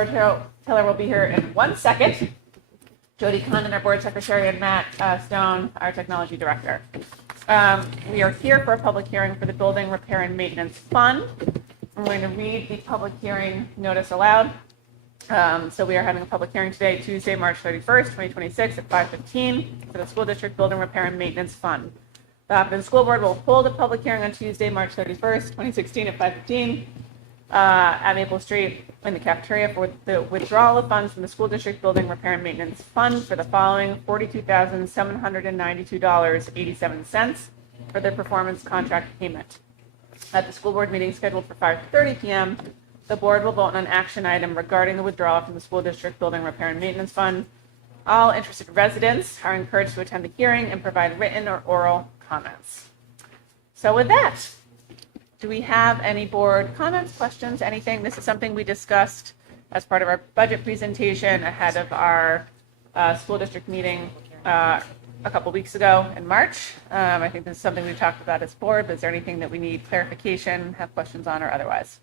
Laura Taylor will be here in 1 second. Jody Condon, our board secretary, and Matt Stone, our technology director. We are here for a public hearing for the Building Repair and Maintenance Fund. I'm going to read the public hearing notice aloud. So we are having a public hearing today, Tuesday, March 31st, 2026 at 5:15 for the School District Building Repair and Maintenance Fund. The Hopkinton School Board will hold a public hearing on Tuesday, March 31st, 2016 at 5:15 at Maple Street in the cafeteria for the withdrawal of funds from the School District Building Repair and Maintenance Fund for the following $42,792.87 for the performance contract payment. At the school board meeting scheduled for 5:30 p.m., the board will vote on an action item regarding the withdrawal from the School District Building Repair and Maintenance Fund. All interested residents are encouraged to attend the hearing and provide written or oral comments. So with that, do we have any board comments, questions, anything? This is something we discussed as part of our budget presentation ahead of our school district meeting a couple weeks ago in March. I think this is something we've talked about as board, but is there anything that we need clarification, have questions on, or otherwise?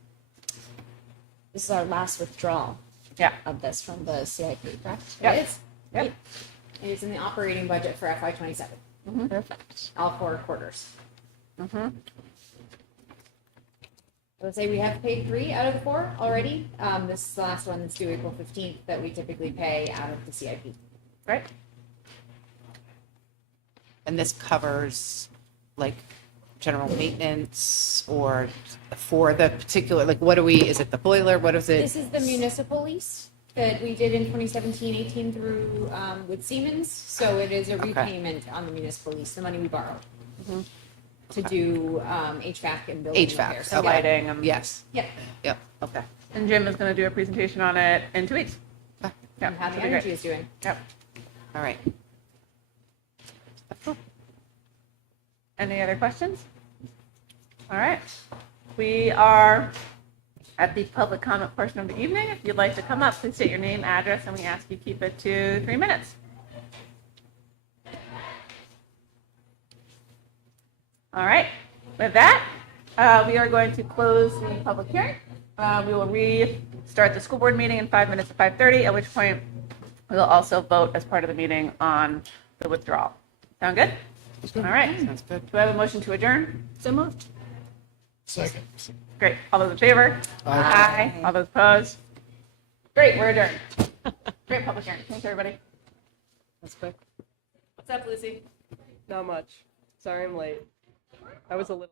This is our last withdrawal of this from the CIP, correct? Yeah. It is? Yep. It is in the operating budget for FY27. Mm-hmm. Perfect. All 4 quarters. Mm-hmm. I would say we have paid 3 out of the 4 already. This is the last one that's due April 15th that we typically pay out of the CIP. Right. And this covers like general maintenance or for the particular, like what do we, is it the boiler? What is it? This is the municipal lease that we did in 2017-18 through with Siemens. So it is a repayment on the municipal lease, the money we borrowed to do HVAC and building HVAC, repairs. So lighting. Yes. Yep. Yep. Okay. And Jim is going to do a presentation on it in 2 weeks. Okay. Yeah, And how the that'd be energy great. is doing. Yep. All right. Any other questions? All right. We are at the public comment portion of the evening. If you'd like to come up, please state your name, address, and we ask you keep it to 3 minutes. All right. With that, we are going to close the public hearing. We will restart the school board meeting in 5 minutes at 5:30, at which point we will also vote as part of the meeting on the withdrawal. Sound good? All right. Sounds good. Do I have a motion to adjourn? So moved. Second. Great. All those in favor? Aye. All those opposed? Great. We're adjourned. Great public hearing. Thanks, everybody. That's quick. What's up, Lucy? Not much. Sorry I'm late. I was a little.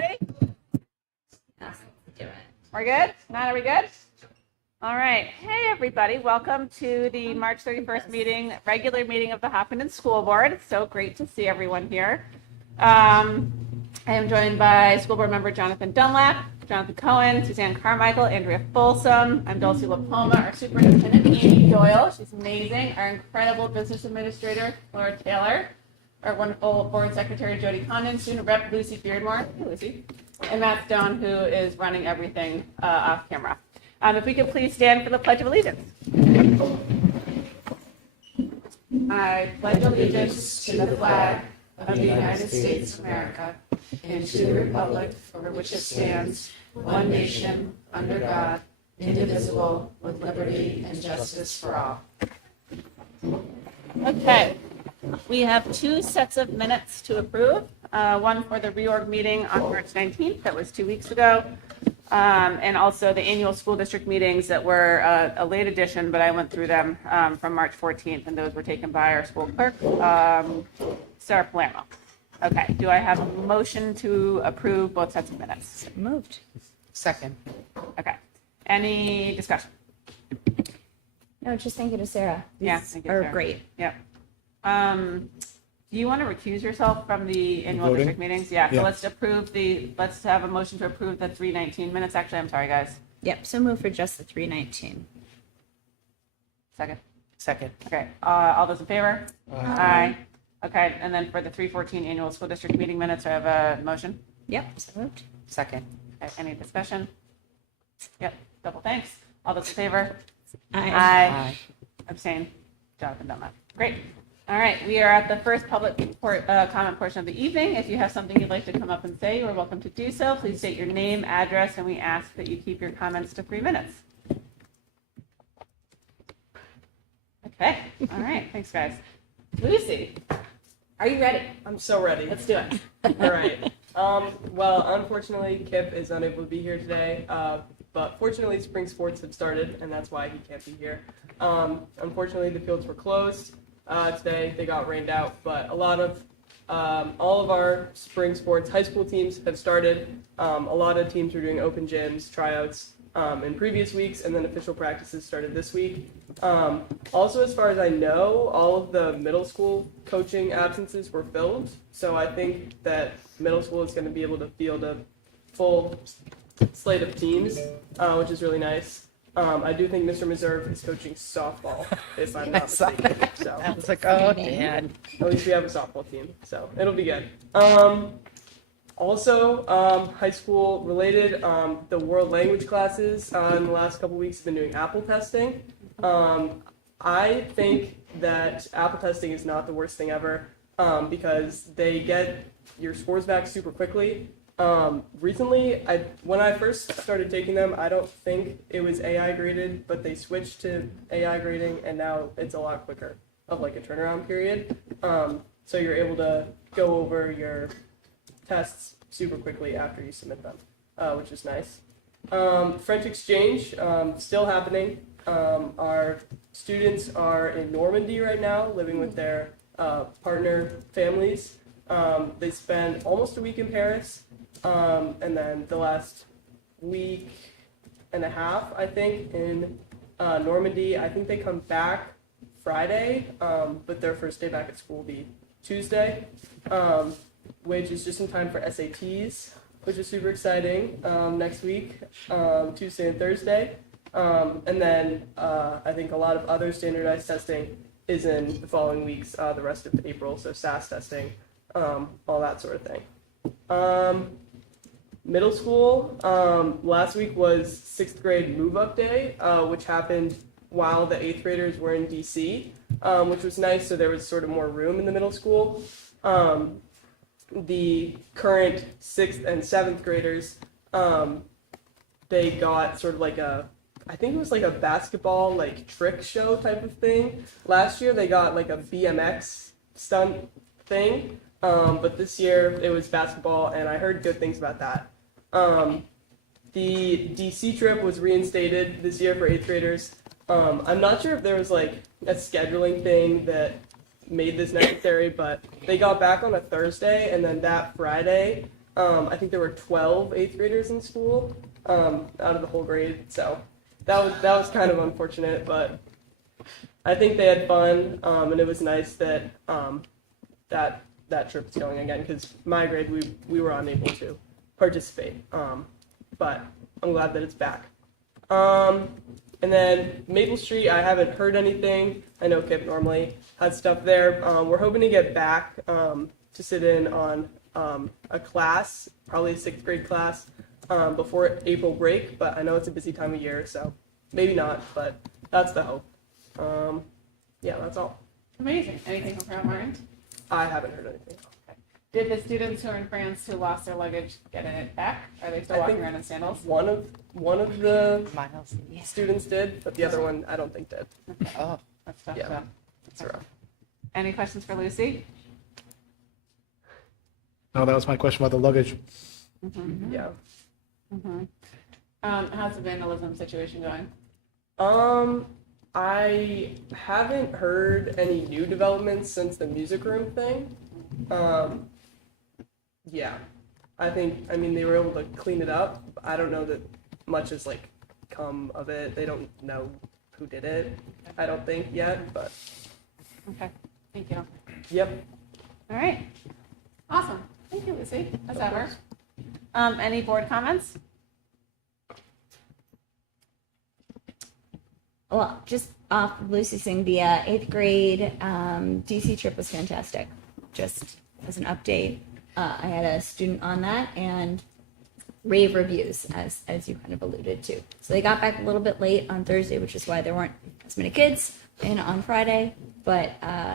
ready? Yes, do it. We're good? Matt, are we good? All right. Hey, everybody. Welcome to the March 31st meeting, regular meeting of the Hopkinton School Board. It's so great to see everyone here. I am joined by School Board Member Jonathan Dunlap, Jonathan Cohen, Suzanne Carmichael, Andrea Folsom. I'm Dulcie LaPoma, our Superintendent, Amy Doyle. She's amazing. Our incredible Business Administrator, Laura Taylor. Our wonderful Board Secretary, Jody Condon, Student Rep, Lucy Beardmore. Hey, Lucy. And Matt Stone, who is running everything off camera. If we could please stand for the Pledge of Allegiance. I pledge allegiance to the flag of the United States of America and to the republic for which it stands, one nation, under God, indivisible, with liberty and justice for all. Okay, we have two sets of minutes to approve. One for the reorg meeting on March 19th, that was 2 weeks ago. And also the annual school district meetings that were a late addition, but I went through them from March 14th, and those were taken by our school clerk, Sarah Palermo. Okay, do I have a motion to approve both sets of minutes? Moved. Second. Okay, any discussion? No, just thank you to Sarah. Yeah, These thank you, are Sarah. great. Yep. Do you want to recuse yourself from the annual Voting? district meetings? Yeah, so Yeah. let's have a motion to approve the 319 minutes. Actually, I'm sorry, guys. Yep, so move for just the 319. Second. Second. Okay, all those in favor? Aye. Okay, and then for the 314 annual school district meeting minutes, I have a motion. Yep, so moved. Second. Okay, any discussion? Yep, double thanks. All those in favor? Aye. Aye. Abstain. Jonathan Dunlap. Great. All right, we are at the first public comment portion of the evening. If you have something you'd like to come up and say, you are welcome to do so. Please state your name, address, and we ask that you keep your comments to 3 minutes. Okay, all right, thanks, guys. Lucy, are you ready? I'm so ready. Let's do it. All right. Well, unfortunately, Kip is unable to be here today, but fortunately, spring sports have started, and that's why he can't be here. Unfortunately, the fields were closed today. They got rained out, but a lot of all of our spring sports high school teams have started. A lot of teams were doing open gyms, tryouts in previous weeks, and then official practices started this week. Also, as far as I know, all of the middle school coaching absences were filled, so I think that middle school is going to be able to field a full slate of teams, which is really nice. I do think Mr. Meserve is coaching softball, if I'm not mistaken. So I was like, oh, Dad. at least we have a softball team, so it'll be good. Also, high school related, the world language classes in the last couple weeks have been doing Apple testing. I think that Apple testing is not the worst thing ever because they get your scores back super quickly. Recently, when I first started taking them, I don't think it was AI graded, but they switched to AI grading, and now it's a lot quicker of like a turnaround period. So you're able to go over your tests super quickly after you submit them, which is nice. French exchange, still happening. Our students are in Normandy right now, living with their partner families. They spend almost a week in Paris, and then the last week and a half, I think, in Normandy. I think they come back Friday, but their first day back at school will be Tuesday, which is just in time for SATs, which is super exciting, next week, Tuesday and Thursday. And then I think a lot of other standardized testing is in the following weeks, the rest of April, so SAS testing, all that sort of thing. Middle school, last week was 6th grade move-up day, which happened while the 8th graders were in DC, which was nice, so there was sort of more room in the middle school. The current 6th and 7th graders, they got sort of like I think it was like a basketball like trick show type of thing. Last year they got like a BMX stunt thing, but this year it was basketball, and I heard good things about that. The DC trip was reinstated this year for 8th graders. I'm not sure if there was like a scheduling thing that made this necessary, but they got back on a Thursday, and then that Friday, I think there were 12 eighth graders in school out of the whole grade. So that was kind of unfortunate, but I think they had fun, and it was nice that that trip's going again because my grade we were unable to participate, but I'm glad that it's back. And then Maple Street, I haven't heard anything. I know Kip normally has stuff there. We're hoping to get back to sit in on a class, probably a 6th grade class, before April break, but I know it's a busy time of year, so maybe not, but that's the hope. Yeah, that's all. Amazing. Anything from Crown Martin? I haven't heard anything. Did the students who are in France who lost their luggage get it back? Are they still walking around in sandals? One of the Miles. students did, but the other one I don't think did. Oh, That's tough. Yeah. So. It's rough. Any questions for Lucy? No, that was my question about the luggage. Yeah. How's the vandalism situation going? I haven't heard any new developments since the music room thing. Yeah, I mean, they were able to clean it up. I don't know that much has like come of it. They don't know who did it. I don't think yet, but Okay. Thank you. yep. All right. Awesome. Thank you, Lucy. As ever. Any board comments? Well, just off of Lucy saying the 8th grade DC trip was fantastic. Just as an update, I had a student on that and rave reviews, as you kind of alluded to. So they got back a little bit late on Thursday, which is why there weren't as many kids in on Friday. But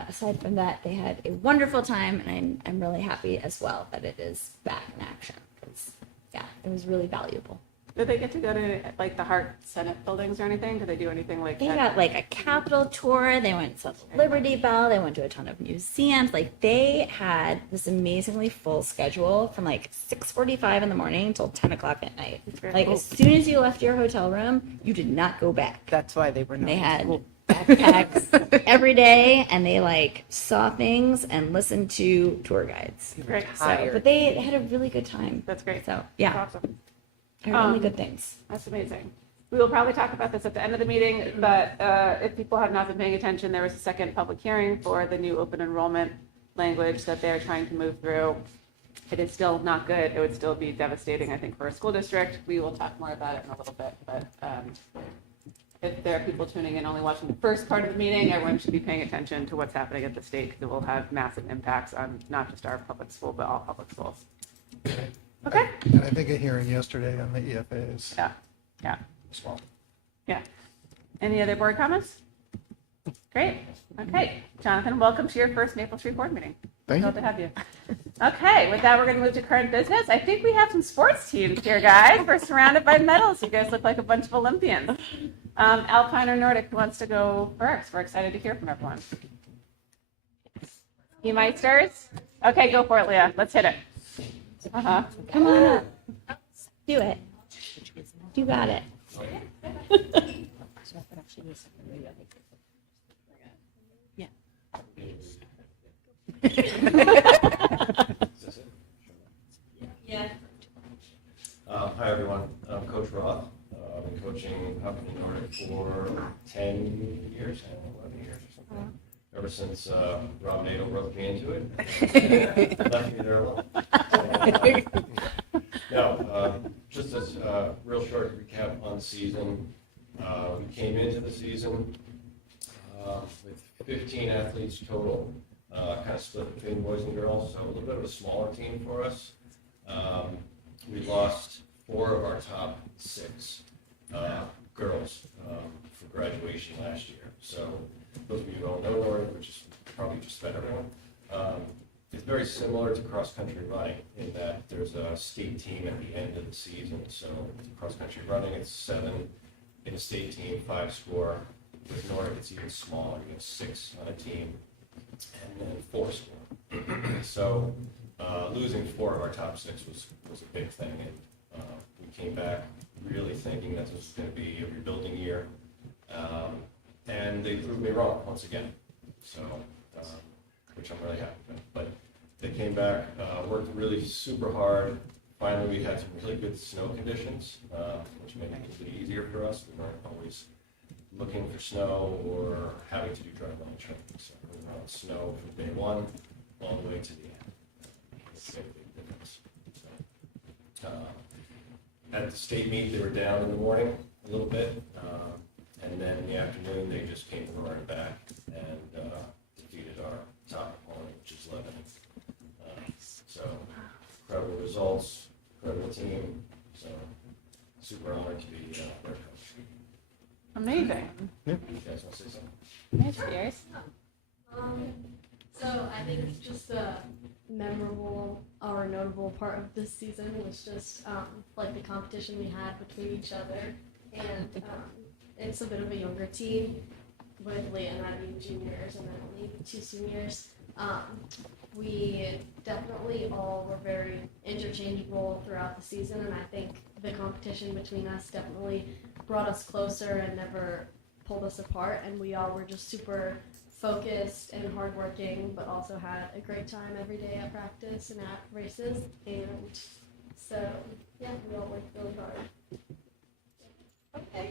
aside from that, they had a wonderful time, and I'm really happy as well that it is back in action. 'Cause, yeah, it was really valuable. Did they get to go to like the Hart Senate buildings or anything? Did they do anything like They that? got like a Capitol tour. They went to the Liberty Bell. They went to a ton of museums. Like they had this amazingly full schedule from like 6:45 in the morning until 10 o'clock at night. very Like cool. as soon as you left your hotel room, you did not go back. that's why they were not They in had school. backpacks every day, and they like saw things and listened to tour guides. Great. So, Tired. but they had a really good time. That's great. So yeah, Awesome. really good things. That's amazing. We will probably talk about this at the end of the meeting, but if people have not been paying attention, there was a second public hearing for the new open enrollment language that they're trying to move through. It is still not good. It would still be devastating, I think, for a school district. We will talk more about it in a little bit, but if there are people tuning in only watching the first part of the meeting, everyone should be paying attention to what's happening at the state because it will have massive impacts on not just our public school, but all public schools. Okay? And I think a hearing yesterday on the EFAs Yeah. Yeah. as well. Yeah. Any other board comments? Great. Okay. Jonathan, welcome to your first Maple Street board meeting. Thank Thrilled you. to have you. Okay, with that, we're going to move to current business. I think we have some sports teams here, guys. We're surrounded by medals. You guys look like a bunch of Olympians. Alpine or Nordic, who wants to go first? We're excited to hear from everyone. Ski Meisters? Okay, go for it, Leah. Let's hit it. Uh-huh. Come on up. Do it. You got it. Hi, everyone. I'm Coach Roth. I've been coaching Hopkinton Nordic for 10 years, 11 years or something. Ever since Rob Nato roped me into it. Left me there alone. No, just as a real short recap on the season. We came into the season with 15 athletes total, kind of split between boys and girls, so a little bit of a smaller team for us. We lost 4 of our top 6 girls for graduation last year. So those of you who don't know Nordic, which is probably just about everyone, it's very similar to cross-country running in that there's a state team at the end of the season. So cross-country running, it's 7 in a state team, 5 score. With Nordic, it's even smaller. You have 6 on a team, and then 4 score. So losing 4 of our top 6 was a big thing, and we came back really thinking that this was going to be a rebuilding year, and they proved me wrong once again. So, which I'm really happy with. But They came back, worked really super hard. Finally, we had some really good snow conditions, which made it a little bit easier for us. We weren't always looking for snow or having to do dry run training. So we were on snow from day one all the way to the end. It made a big difference. So, at the state meet, they were down in the morning a little bit, and then in the afternoon, they just came roaring back and defeated our top opponent, which is Lebanon. So incredible results, incredible team. So super honored to be their coach. Amazing. You guys want to say something? Nice years. So I think just a memorable or notable part of this season was just like the competition we had between each other, and it's a bit of a younger team with Leah and I being juniors and then only 2 seniors. We definitely all were very interchangeable throughout the season, and I think the competition between us definitely brought us closer and never pulled us apart, and we all were just super focused and hardworking, but also had a great time every day at practice and at races, and so yeah, we all worked really hard. Okay.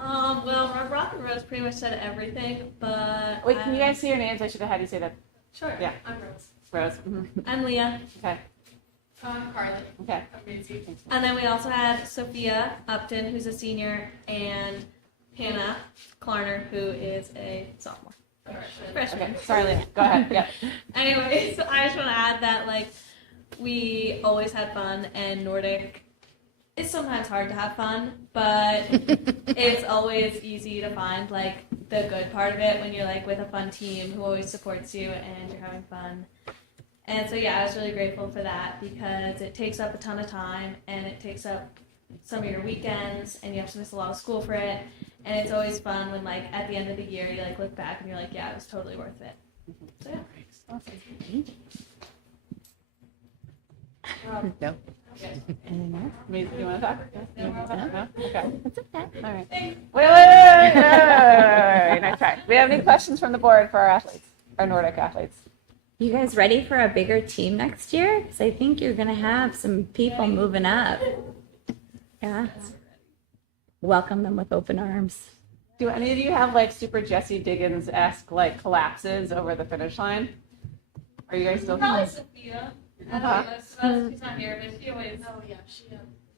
Well, Rock and Rose pretty much said everything, but Wait, can you guys say your names? I should have had you say that. Sure. Yeah. I'm Rose. Rose. Mhm. I'm Leah, Okay. Carly. Okay. and then we also had Sophia Upton, who's a senior, and Hannah Klarner, who is a sophomore. Freshman. Okay. Sorry, Leah. Go ahead. Yeah. Anyways, I just want to add that like we always had fun, and Nordic is sometimes hard to have fun, but it's always easy to find like the good part of it when you're like with a fun team who always supports you and you're having fun. And so yeah, I was really grateful for that because it takes up a ton of time and it takes up some of your weekends and you have to miss a lot of school for it. And it's always fun when like at the end of the year you like look back and you're like, yeah, it was totally worth it. So yeah. Awesome. No. Anything else? Amazing. You want to talk? No? Okay. That's okay. All right. Wait. Nice try. Do we have any questions from the board for our athletes, our Nordic athletes? You guys ready for a bigger team next year? Because I think you're going to have some people moving up. Yeah. Welcome them with open arms. Do any of you have like super Jesse Diggins-esque like collapses over the finish line? Are you guys still? Probably Sophia. I Uh-huh. don't know, she's not here, but she always Oh yeah, she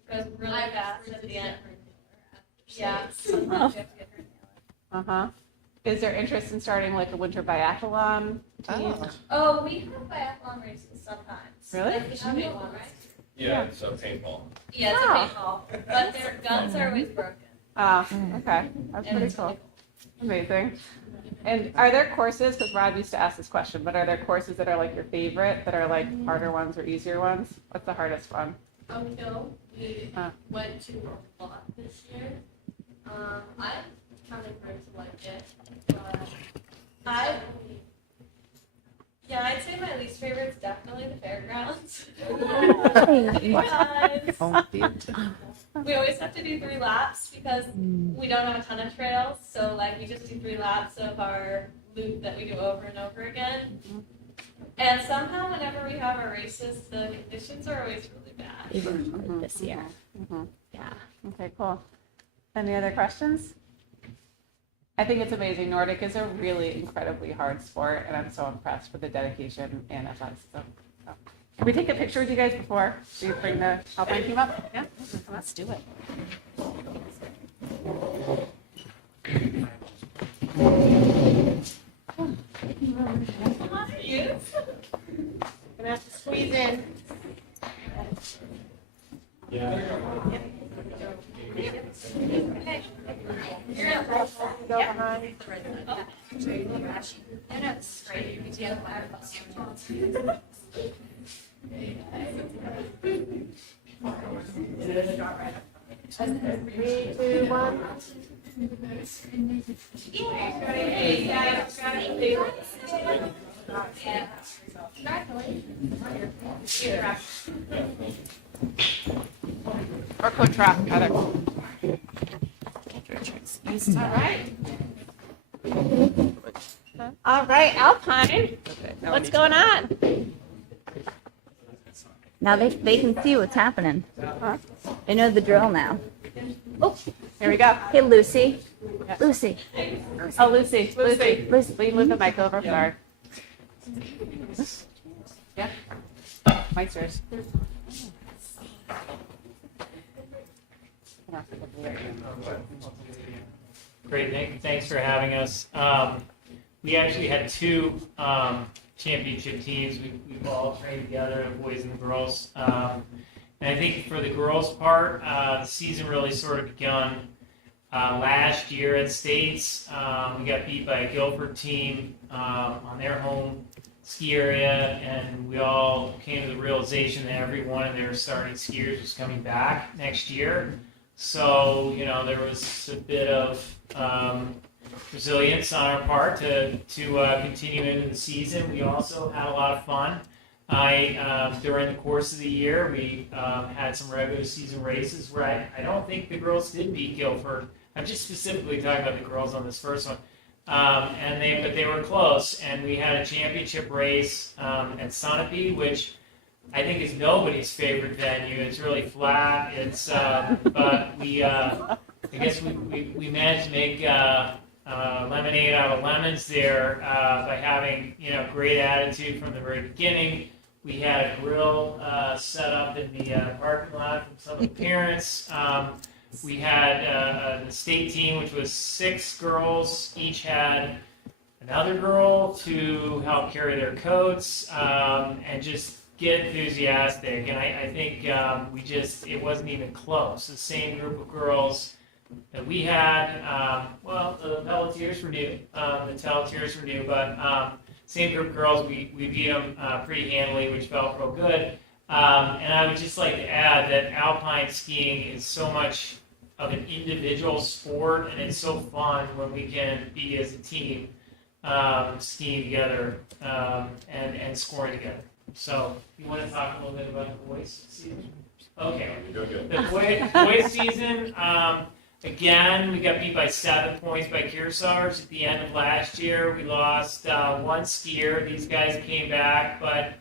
goes really fast at the end. Yeah. Yeah. Sometimes you have to get her Uh-huh. Is there interest in starting like a winter biathlon team? Oh, we have biathlon races sometimes. Really? Like the big one, right? Yeah, it's paintball. Yeah, it's Oh. a paintball, but their guns are always broken. Oh, okay. That's And pretty it's cool. Amazing. And are there courses, because Rob used to ask this question, but are there courses that are like your favorite, that are like harder ones or easier ones? What's the hardest one? Oak Hill, we Huh. went to a lot this year. I kind of grew to like it, but I'd say my least favorite is definitely the fairgrounds. Because Oh, dear. we always have to do 3 laps because we don't have a ton of trails. So like we just do 3 laps of our loop that we do over and over again. And somehow whenever we have our races, the conditions are always really bad. Even this year. Mhm. Yeah. Okay, cool. Any other questions? I think it's amazing. Nordic is a really incredibly hard sport, and I'm so impressed with the dedication and athleticism. So, can we take a picture with you guys before we bring the Alpine team up? Yeah, let's do it. Gonna have to squeeze in. Go behind. Three, two, one. Or Coach Rock, either. All right. All right, Alpine. What's going on? Now they can see what's happening. They know the drill now. Oh, Here we go. hey, Lucy. Lucy. Oh, Lucy. Lucy. Lucy. Will you move the mic over? Sorry. Yeah. Mic's yours. Great, thanks for having us. We actually had two championship teams. We've all trained together, the boys and the girls. And I think for the girls' part, the season really sort of begun last year at States. We got beat by a Guilford team on their home ski area, and we all came to the realization that every one of their starting skiers was coming back next year. So, there was a bit of resilience on our part to continue into the season. We also had a lot of fun. During the course of the year, we had some regular season races where I don't think the girls did beat Guilford. I'm just specifically talking about the girls on this first one. But they were close, and we had a championship race at Sunapee, which I think is nobody's favorite venue. It's really flat. But I guess we managed to make lemonade out of lemons there by having great attitude from the very beginning. We had a grill set up in the parking lot from some of the parents. We had the state team, which was 6 girls. Each had another girl to help carry their coats and just get enthusiastic. And I think it wasn't even close. The same group of girls that we had, the Pelletiers were new. But same group of girls, we beat them pretty handily, which felt real good. And I would just like to add that alpine skiing is so much of an individual sport, and it's so fun when we can be as a team skiing together and scoring together. So, you want to talk a little bit about the boys' season? Okay. The boys' season, again, we got beat by 7 points by Kearsarge at the end of last year. We lost one skier. These guys came back, but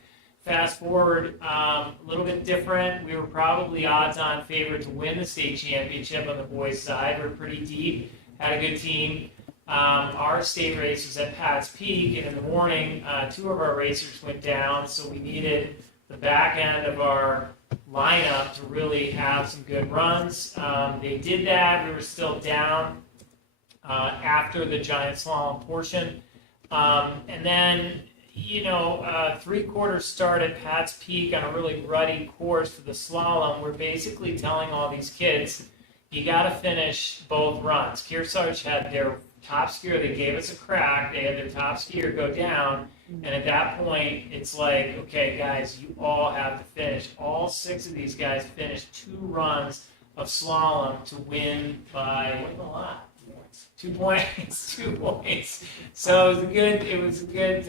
fast forward, a little bit different. We were probably odds-on favorite to win the state championship on the boys' side. We were pretty deep, had a good team. Our state race was at Pat's Peak, and in the morning, 2 of our racers went down, so we needed the back end of our lineup to really have some good runs. They did that. We were still down after the giant slalom portion. And then, 3/4 start at Pat's Peak on a really ruddy course for the slalom. We're basically telling all these kids, you got to finish both runs. Kearsarge had their top skier. They gave us a crack. They had their top skier go down. And at that point, it's like, okay, guys, you all have to finish. All 6 of these guys finished 2 runs of slalom to win by 2 points. 2 points. So it was a good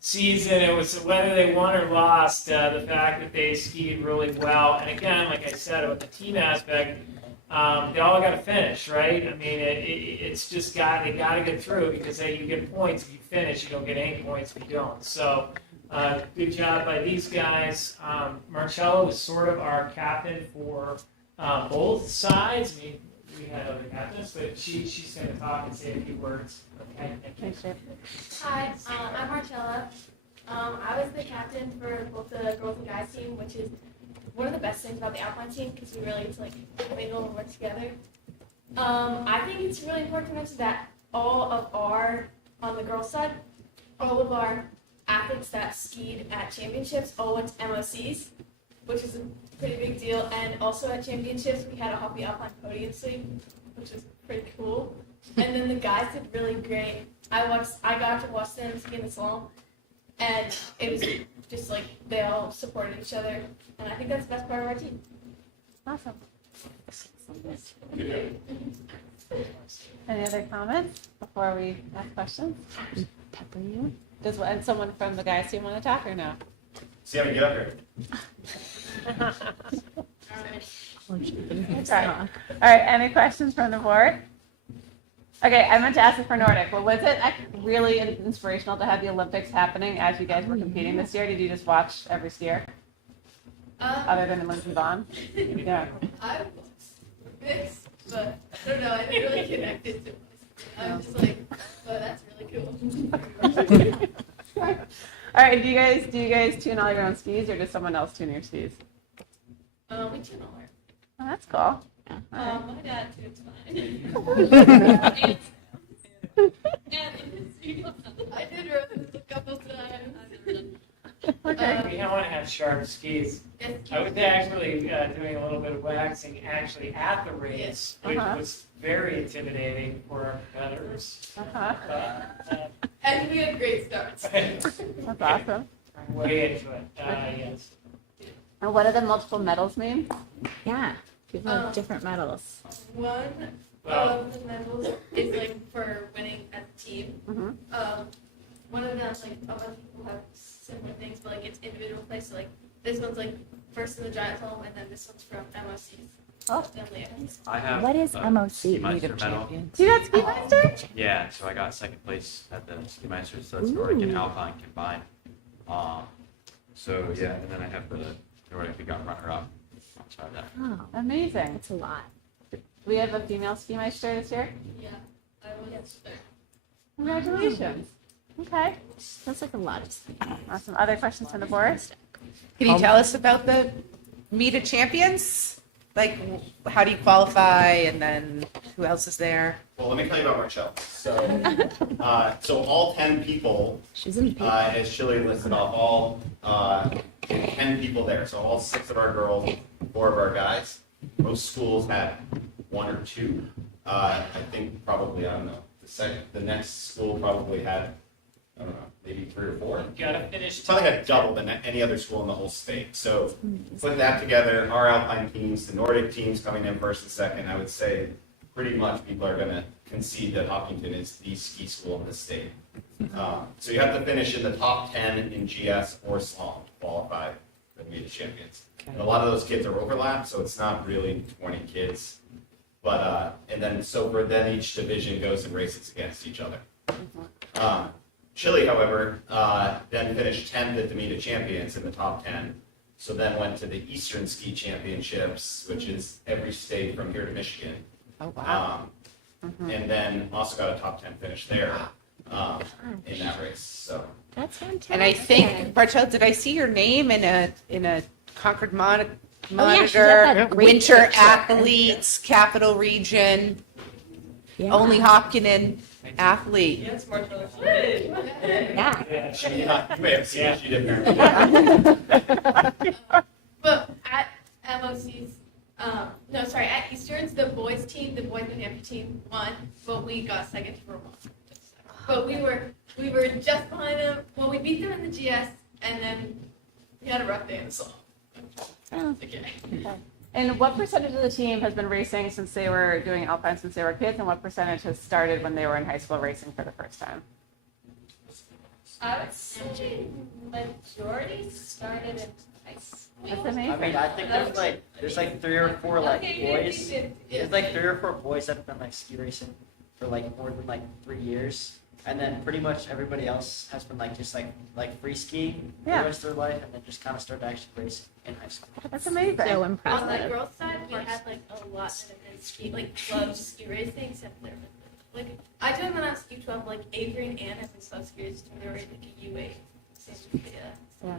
season. It was whether they won or lost. The fact that they skied really well, and again, like I said, about the team aspect. They all got to finish, right? I mean, it's just they got to get through because you get points if you finish. You don't get any points if you don't. So, good job by these guys. Marcello was sort of our captain for both sides. I mean, we had other captains, but she's going to talk and say a few words. Okay, thank you. Hi, I'm Marcella. I was the captain for both the girls and guys team, which is one of the best things about the Alpine team because we really get to mingle and work together. I think it's really important to mention that on the girls' side, all of our athletes that skied at championships all went to MOCs, which is a pretty big deal. And also at championships, we had a Hoppy Alpine podium sweep, which was pretty cool. And then the guys did really great. I got to watch them ski in the slalom, and it was just they all supported each other, and I think that's the best part of our team. Awesome. Any other comments before we ask questions? Pepper you. And someone from the guys team want to talk or no? Sammy, get up here. All right. Any questions from the board? Okay, I meant to ask it for Nordic. Well, was it really inspirational to have the Olympics happening as you guys were competing this year? Did you just watch every skier? other than Lindsey Vaughn? Yeah. I was mixed, but I don't know. I didn't really connect it to us. I was just like, oh, that's really cool. All right. Do you guys tune all your own skis, or does someone else tune your skis? We tune all our. Oh, that's cool. My dad tunes mine. I did run a couple times. Okay. We don't want to have sharp skis. I was actually doing a little bit of waxing actually at the race, which was very intimidating for our competitors. And we had great starts. That's awesome. I'm way into it. Yes. And what do the multiple medals mean? Yeah, people have different medals. One of the medals is like for winning as a team. One of them, like a bunch of people have similar things, but like it's individual play. So like this one's like first in the giant home, and then this one's from MOCs. Oh. I have What is a MOC? Ski Meister medal. Do you got ski master? Yeah, so I got second place at the Ski Meister, so that's Nordic and Alpine combined. So yeah, and then I have the Nordic who got runner up outside that. Oh, Amazing. that's a lot. We have a female ski meister this year. Yeah, I was there. Congratulations. Okay. That's like a lot of stuff. Awesome. Other questions from the board? Can you tell us about the Meet of Champions? Like, how do you qualify, and then who else is there? Well, let me tell you about Marcel. So all 10 people, She's in the as Chile listed off, all 10 people there. So all 6 of our girls, 4 of our guys. Most schools had 1 or 2. I think probably, I don't know, the next school probably had, I don't know, maybe 3 or 4. You gotta finish. It's probably had double than any other school in the whole state. So putting that together, our Alpine teams, the Nordic teams coming in first and second, I would say pretty much people are going to concede that Hopkinton is the ski school in the state. So you have to finish in the top 10 in GS or slalom to qualify for the Meet of Champions. And a lot of those kids are overlapped, so it's not really 20 kids. But and then each division goes and races against each other. Chile, however, then finished 10th at the Meet of Champions in the top 10. So then went to the Eastern Ski Championships, which is every state from here to Michigan. Oh, wow. And then also got a top 10 finish there in that race. So. That's fantastic. And I think, Bartel, did I see your name in a Concord Monitor? yeah, she got that great Winter picture. Athletes, Capital Region, Yeah. only Hopkinton athlete. Yes, Marcella, she did. Yeah. Yeah. You may have seen it, she didn't. But at MOC's, at Easterns, the boys team, the boys and amputee team won, but we got second to Vermont. But we were just behind them. Well, we beat them in the GS, and then we had a rough day in the slalom. Okay. And what percentage of the team has been racing since they were doing Alpine since they were kids, and what percentage has started when they were in high school racing for the first time? I would say majority started in high school. That's I mean, amazing. I think there's like 3 or 4 like boys. There's like 3 or 4 boys that have been like ski racing for like more than like 3 years, and then pretty much everybody else has been like just like free skiing for Yeah. the rest of their life, and then just kind of started actually racing in high school. That's amazing. So On the impressive. girls' side, we had like a lot that have been ski, like love ski racing, except they're like I joined when I was U12. Like Avery and Anna have been slow skiers. They were in like a U8. Yeah.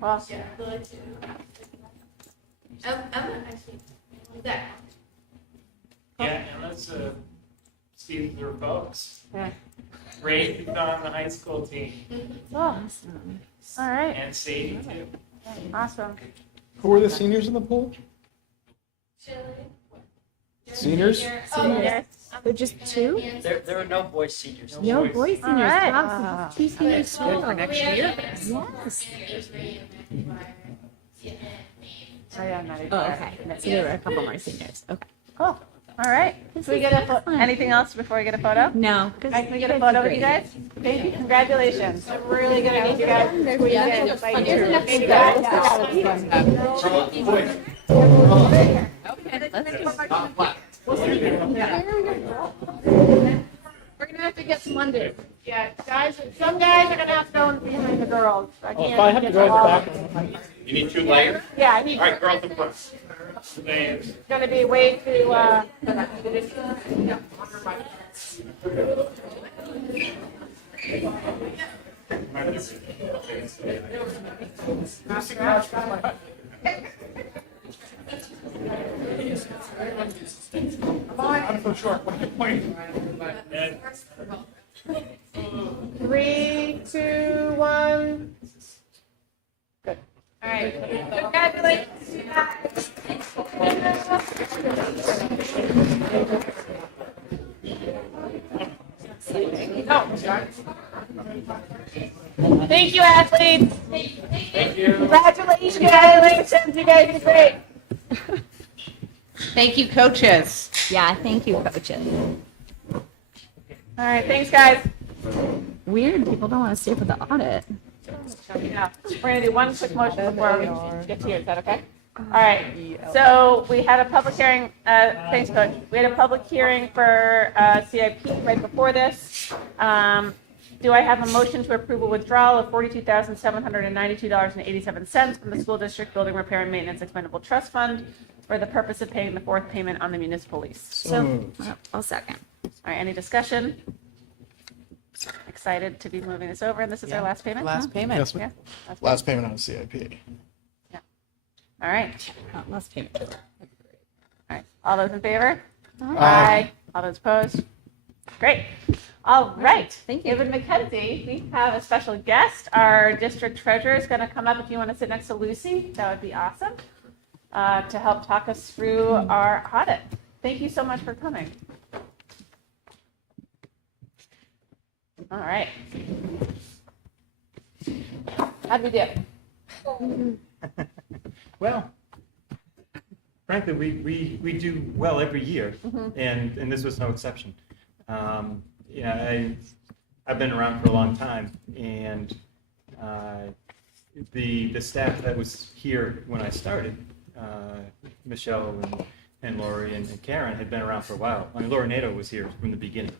Well, Yeah, the two. Emma actually. That. Yeah, and let's see if there are folks. Yeah. Ray on the high school team, Awesome. all right. and Sadie too. Awesome. Who were the seniors in the pool? Seniors? Yes. They're just 2? There were no boys seniors. No boys. boys All seniors. right. Wow, so 2 seniors Good for total. next year. Yes. Oh, yeah, not even. Oh, okay. So there were a couple more seniors. Okay. Cool. All right. Can we get a anything else before we get a photo? No. Can we get a photo with you guys? Thank you. Congratulations. I'm really good to meet you guys. Thank you We're gonna have to get some Mondays. Yeah, guys. Some guys are gonna have to go behind the girls. I Oh, can't if I have to get go all back. of them. You need 2 layers? Yeah, I need. All right, girls in front. It's gonna be way too, I'm so short. What's your point? 3, 2, 1. Good. All right. Congratulations, you guys. Thank you, athletes. Thank you. Congratulations. Congratulations. You guys did great. Thank you, coaches. Yeah, thank you, coaches. All right. Thanks, guys. Weird, people don't want to stay for the audit. Yeah. We're going to do one quick motion before we get to you. Is that okay? All right. So we had a public hearing. Thanks, Coach. We had a public hearing for CIP right before this. Do I have a motion to approve a withdrawal of $42,792.87 from the school district building repair and maintenance expendable trust fund for the purpose of paying the 4th payment on the municipal lease? So, I'll second. All right. Any discussion? Excited to be moving this over, and this is our last payment. Last huh? payment. Yes, Yeah. last payment on CIP. All right. Last payment. All right. All those in favor? Aye. All those opposed? Great. All right. Thank you. David McKenzie, we have a special guest. Our district treasurer is going to come up. If you want to sit next to Lucy, that would be awesome, to help talk us through our audit. Thank you so much for coming. All right. How'd we do? Well, frankly, we do well every year, and this was no exception. I've been around for a long time, and the staff that was here when I started, Michelle and Lori and Karen, had been around for a while. I mean, Laura Nato was here from the beginning.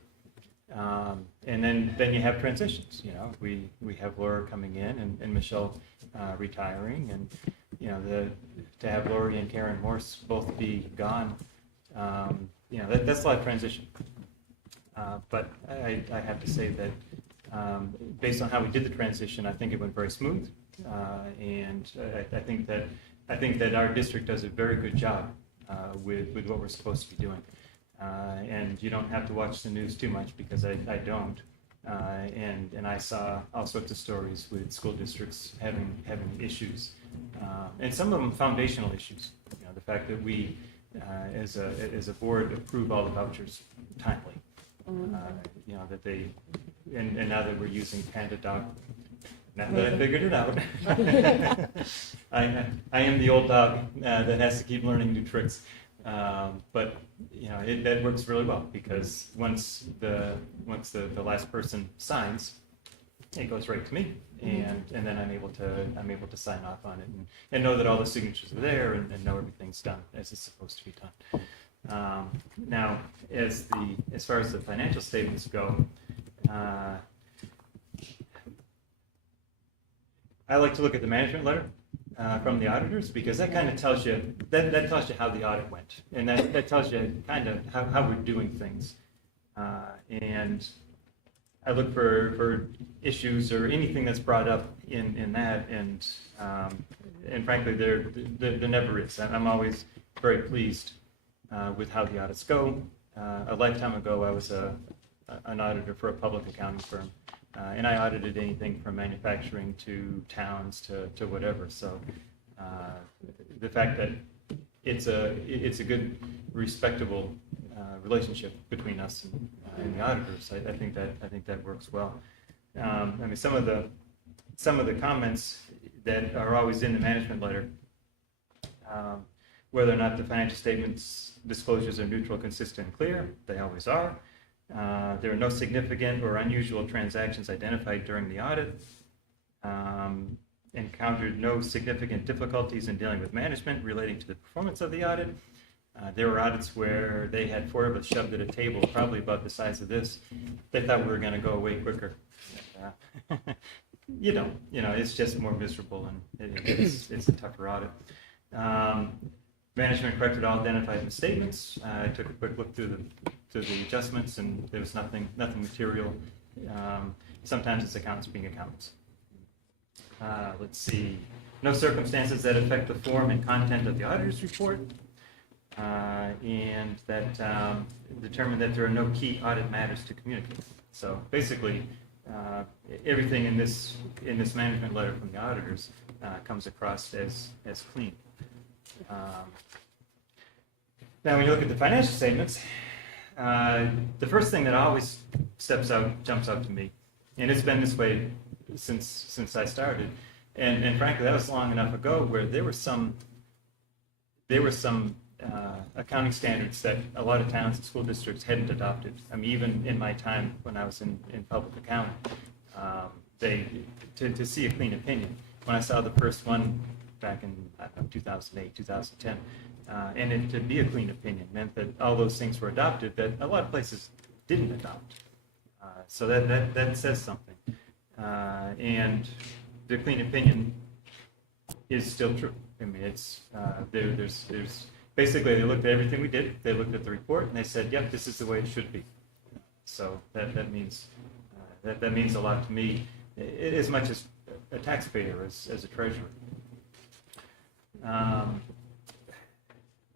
And then you have transitions. We have Laura coming in and Michelle retiring, and to have Lori and Karen Morse both be gone, that's a lot of transition. But I have to say that based on how we did the transition, I think it went very smooth, and I think that our district does a very good job with what we're supposed to be doing. And you don't have to watch the news too much, because I don't. And I saw all sorts of stories with school districts having issues, and some of them foundational issues. The fact that we, as a board, approve all the vouchers timely. That they, and now that we're using PandaDoc, now that I figured it out, I am the old dog that has to keep learning new tricks. But that works really well, because once the last person signs, it goes right to me, and then I'm able to sign off on it and know that all the signatures are there, and know everything's done as it's supposed to be done. Now, as far as the financial statements go, I like to look at the management letter from the auditors, because that kind of tells you that tells you how the audit went, and that tells you kind of how we're doing things. And I look for issues or anything that's brought up in that, and frankly, there never is. I'm always very pleased with how the audits go. A lifetime ago, I was an auditor for a public accounting firm. And I audited anything from manufacturing to towns to whatever. So the fact that it's a good, respectable relationship between us and the auditors, I think that works well. I mean, some of the comments that are always in the management letter, whether or not the financial statements disclosures are neutral, consistent, and clear, they always are. There are no significant or unusual transactions identified during the audit. Encountered no significant difficulties in dealing with management relating to the performance of the audit. There were audits where they had 4 of us shoved at a table, probably about the size of this. They thought we were going to go away quicker. You don't. It's just more miserable, and it's a tougher audit. Management corrected all identified misstatements. I took a quick look through the adjustments, and there was nothing material. Sometimes it's accountants being accountants. Let's see. No circumstances that affect the form and content of the auditor's report. And that determined that there are no key audit matters to communicate. So basically, everything in this management letter from the auditors comes across as clean. Now, when you look at the financial statements, the first thing that always jumps out to me, and it's been this way since I started, and frankly, that was long enough ago where there were some accounting standards that a lot of towns and school districts hadn't adopted. I mean, even in my time when I was in public accounting, to see a clean opinion. When I saw the first one back in 2008, 2010, and it to be a clean opinion meant that all those things were adopted that a lot of places didn't adopt. So that says something. And the clean opinion is still true. I mean, it's there's basically they looked at everything we did. They looked at the report and they said, "Yep, this is the way it should be." So that means that means a lot to me, as much as a taxpayer as a treasurer.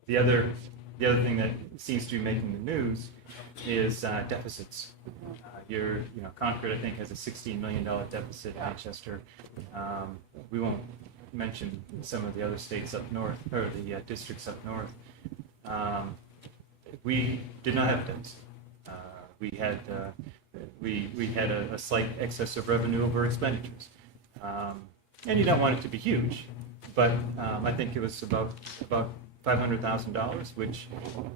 The other thing that seems to be making the news is deficits. Concord, I think, has a $16 million deficit. Manchester. We won't mention some of the other states up north, or the districts up north. We did not have a deficit. We had a slight excess of revenue over expenditures, and you don't want it to be huge, but I think it was about $500,000, which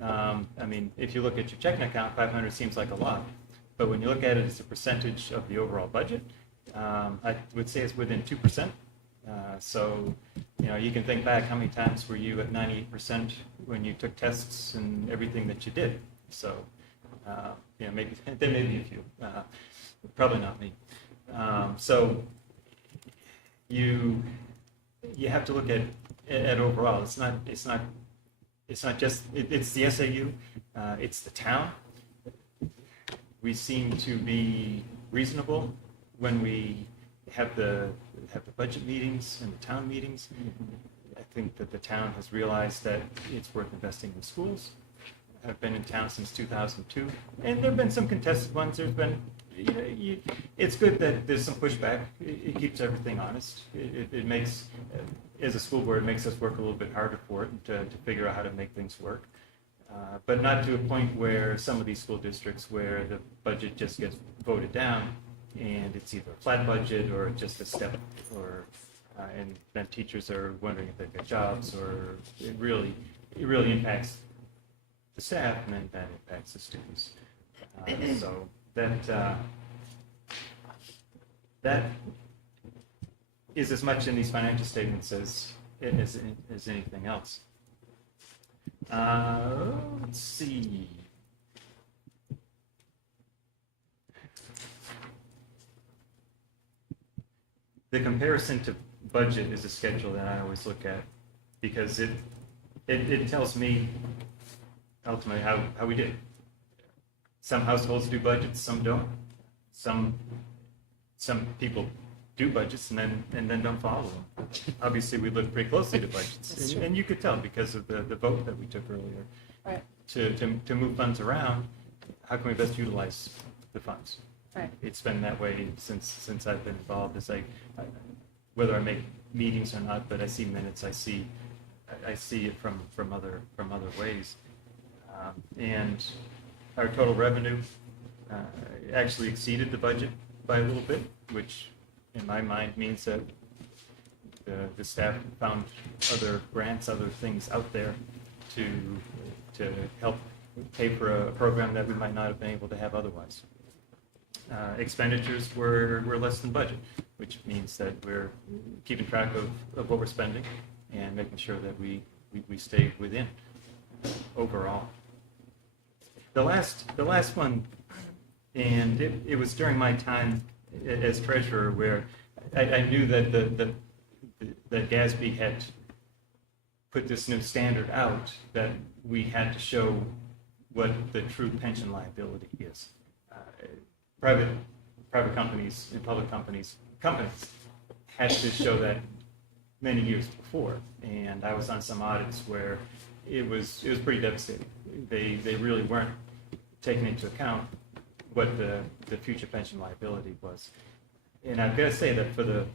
I mean, if you look at your checking account, 500 seems like a lot, but when you look at it as a percentage of the overall budget, I would say it's within 2%. So, you can think back how many times were you at 98% when you took tests and everything that you did. So, maybe there may be a few, probably not me. So, you have to look at overall. It's not just it's the SAU, it's the town. We seem to be reasonable when we have the budget meetings and the town meetings. I think that the town has realized that it's worth investing in schools. I've been in town since 2002, and there have been some contested ones. There's been, it's good that there's some pushback. It keeps everything honest. It makes, as a school board, it makes us work a little bit harder for it to figure out how to make things work. But not to a point where some of these school districts where the budget just gets voted down and it's either a flat budget or just a step, or and then teachers are wondering if they've got jobs, or it really impacts the staff, and then that impacts the students. So that is as much in these financial statements as anything else. Let's see. The comparison to budget is a schedule that I always look at, because it tells me ultimately how we did. Some households do budgets, some don't. Some people do budgets and then don't follow them. Obviously, we look pretty closely to budgets, and you could tell because of the vote that we took earlier. Right. To move funds around, how can we best utilize the funds? Right. It's been that way since I've been involved. It's like whether I make meetings or not, but I see minutes. I see it from other ways. And our total revenue actually exceeded the budget by a little bit, which in my mind means that the staff found other grants, other things out there to help pay for a program that we might not have been able to have otherwise. Expenditures were less than budget, which means that we're keeping track of what we're spending and making sure that we stay within. overall. The last one, and it was during my time as treasurer where I knew that that GASB had put this new standard out that we had to show what the true pension liability is. Private companies and public companies had to show that many years before, and I was on some audits where it was pretty devastating. They really weren't taking into account what the future pension liability was. And I've got to say that for the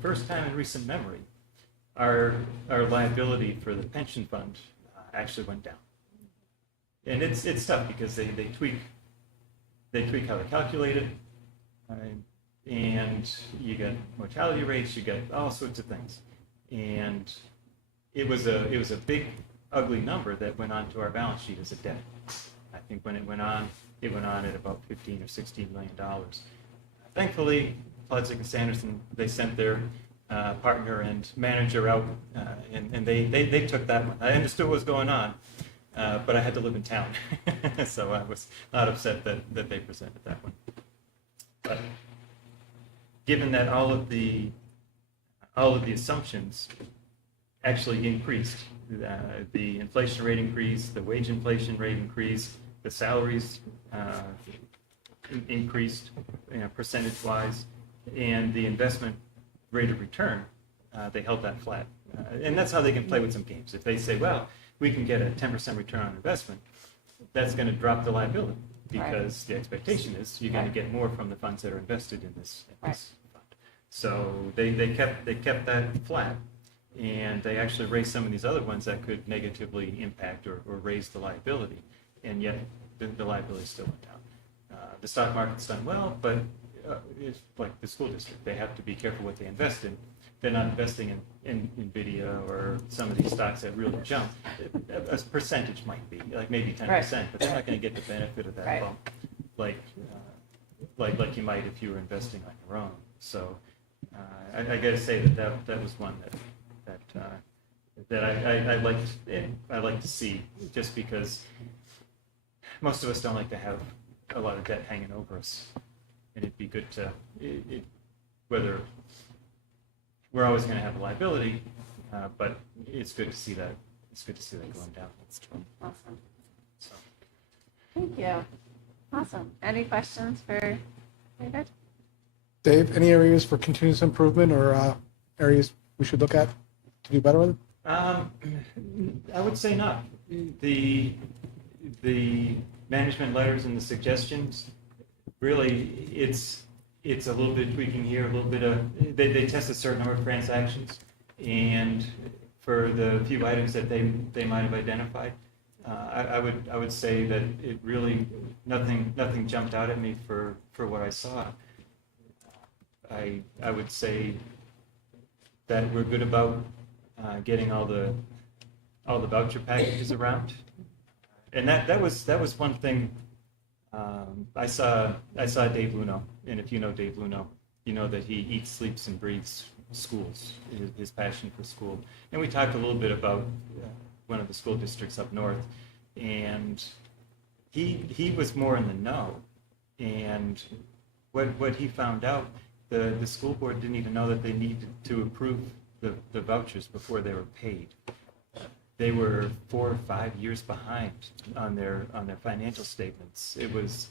first time in recent memory, our liability for the pension fund actually went down. And it's tough because they tweak how they calculate it, and you get mortality rates, you get all sorts of things, and it was a big ugly number that went onto our balance sheet as a debt. I think when it went on at about $15 or $16 million. Thankfully, Pledzik and Sanderson, they sent their partner and manager out, and they took that one. I understood what was going on, but I had to live in town, so I was not upset that they presented that one. But given that all of the assumptions actually increased, the inflation rate increased, the wage inflation rate increased, the salaries increased, percentage-wise, and the investment rate of return, they held that flat. And that's how they can play with some games. If they say, well, we can get a 10% return on investment, that's going to drop the liability because the expectation is you're going to get more from the funds that are invested in this fund. So they kept that flat, and they actually raised some of these other ones that could negatively impact or raise the liability, and yet the liability still went down. The stock market's done well, but it's like the school district. They have to be careful what they invest in. They're not investing in NVIDIA or some of these stocks that really jump. A percentage might be, like maybe 10%, but they're not going to get the benefit of that bump like you might if you were investing on your own. So I got to say that was one that I like to see, just because most of us don't like to have a lot of debt hanging over us, and it'd be good to whether we're always going to have a liability, but it's good to see that. It's good to see that going down. That's true. Awesome. So. Thank you. Awesome. Any questions for David? Dave, any areas for continuous improvement or areas we should look at to do better with it? I would say not. The management letters and the suggestions, really, it's a little bit of tweaking here, a little bit of, they test a certain number of transactions, and for the few items that they might have identified, I would say that it really, nothing jumped out at me for what I saw. I would say that we're good about getting all the voucher packages around, and that was one thing. I saw Dave Luno, and if you know Dave Luno, you know that he eats, sleeps, and breathes schools, his passion for school. And we talked a little bit about one of the school districts up north, and he was more in the know. And what he found out, the school board didn't even know that they needed to approve the vouchers before they were paid. They were 4 or 5 years behind on their financial statements. It was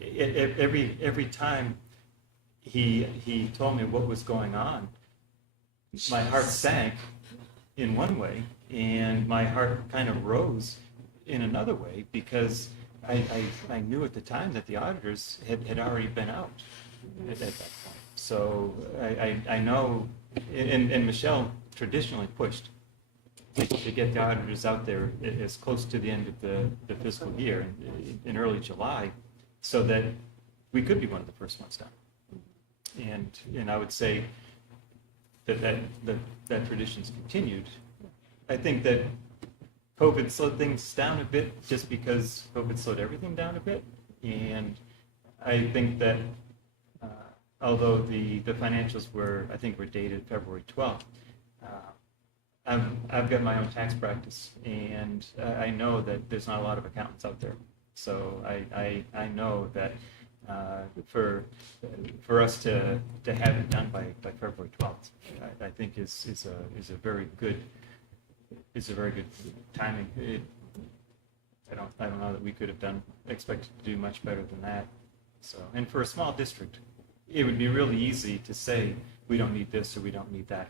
every time he told me what was going on, my heart sank in one way, and my heart kind of rose in another way, because I knew at the time that the auditors had already been out at that point. So I know, and Michelle traditionally pushed to get the auditors out there as close to the end of the fiscal year in early July, so that we could be one of the first ones done. And I would say that tradition's continued. I think that COVID slowed things down a bit, just because COVID slowed everything down a bit. And I think that although the financials were dated February 12th, I've got my own tax practice, and I know that there's not a lot of accountants out there. So I know that for us to have it done by February 12th, I think is a very good timing. I don't know that we could have expected to do much better than that. So, and for a small district, it would be really easy to say we don't need this or we don't need that.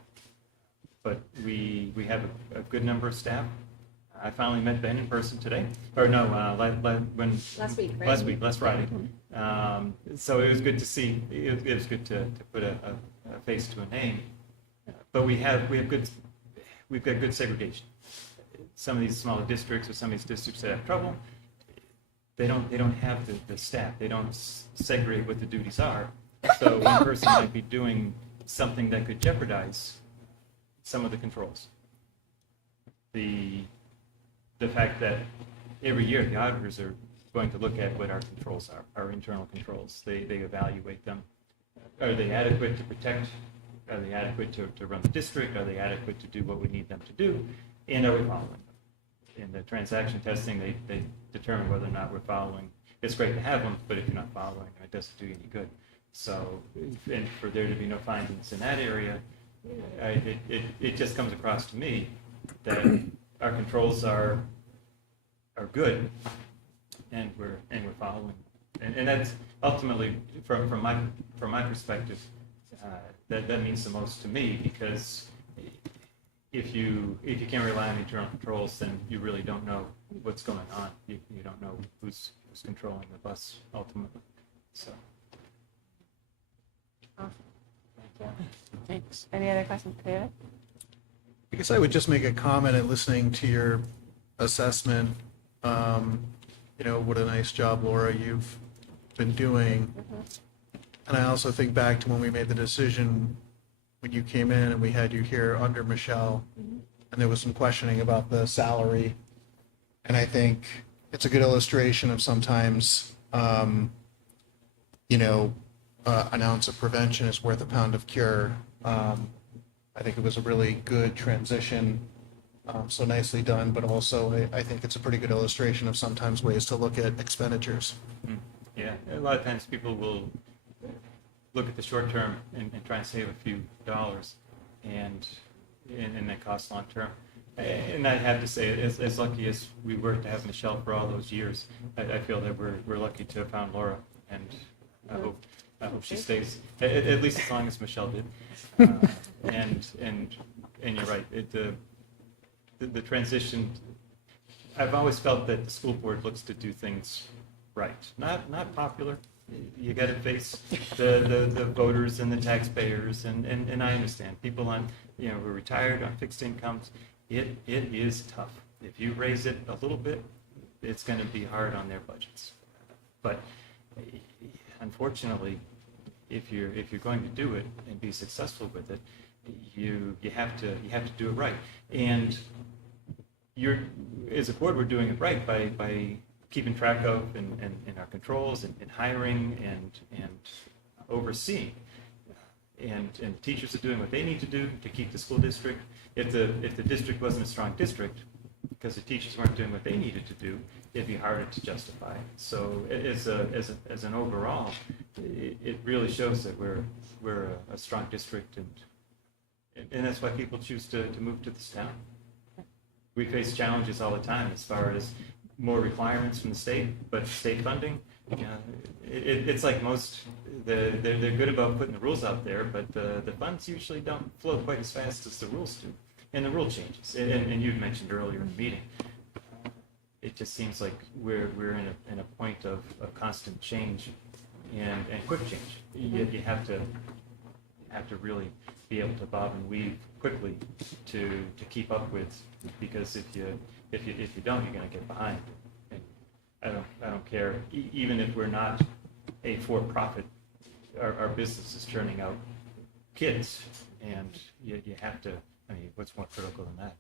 But we have a good number of staff. I finally met Ben in person today, or no, last week, last Friday. So it was good to see. It was good to put a face to a name. But we've got good segregation. Some of these smaller districts or some of these districts that have trouble, they don't have the staff. They don't segregate what the duties are. So one person might be doing something that could jeopardize some of the controls. The fact that every year the auditors are going to look at what our controls are, our internal controls. They evaluate them. Are they adequate to protect? Are they adequate to run the district? Are they adequate to do what we need them to do? And are we following them? In the transaction testing, they determine whether or not we're following. It's great to have them, but if you're not following them, it doesn't do you any good. So, and for there to be no findings in that area, it just comes across to me that our controls are good, and we're following, and that's ultimately from my perspective, that means the most to me, because if you can't rely on internal controls, then you really don't know what's going on. You don't know who's controlling the bus ultimately. So. Awesome. Thank you. Thanks. Any other questions, David? I guess I would just make a comment in listening to your assessment. What a nice job, Laura, you've been doing. And I also think back to when we made the decision when you came in and we had you here under Michelle, and there was some questioning about the salary. And I think it's a good illustration of sometimes, an ounce of prevention is worth a pound of cure. I think it was a really good transition, so nicely done, but also I think it's a pretty good illustration of sometimes ways to look at expenditures. Yeah, a lot of times people will look at the short term and try and save a few dollars, and that costs long term. And I have to say, as lucky as we were to have Michelle for all those years, I feel that we're lucky to have found Laura, and I hope she stays at least as long as Michelle did. And you're right. The transition. I've always felt that the school board looks to do things right, not popular. You got to face the voters and the taxpayers, and I understand people on who are retired on fixed incomes. It is tough. If you raise it a little bit, it's going to be hard on their budgets. But unfortunately, if you're going to do it and be successful with it, you have to do it right. And as a board, we're doing it right by keeping track of and our controls and hiring and overseeing. And teachers are doing what they need to do to keep the school district. If the district wasn't a strong district, because the teachers weren't doing what they needed to do, it'd be harder to justify. So as an overall, it really shows that we're a strong district, and that's why people choose to move to this town. We face challenges all the time as far as more requirements from the state, but state funding, it's like most, they're good about putting the rules out there, but the funds usually don't flow quite as fast as the rules do. And the rule changes, and you'd mentioned earlier in the meeting, it just seems like we're in a point of constant change and quick change. You have to really be able to bob and weave quickly to keep up with, because if you don't, you're going to get behind. And I don't care, even if we're not a for-profit, our business is churning out kids, and you have to. I mean, what's more critical than that?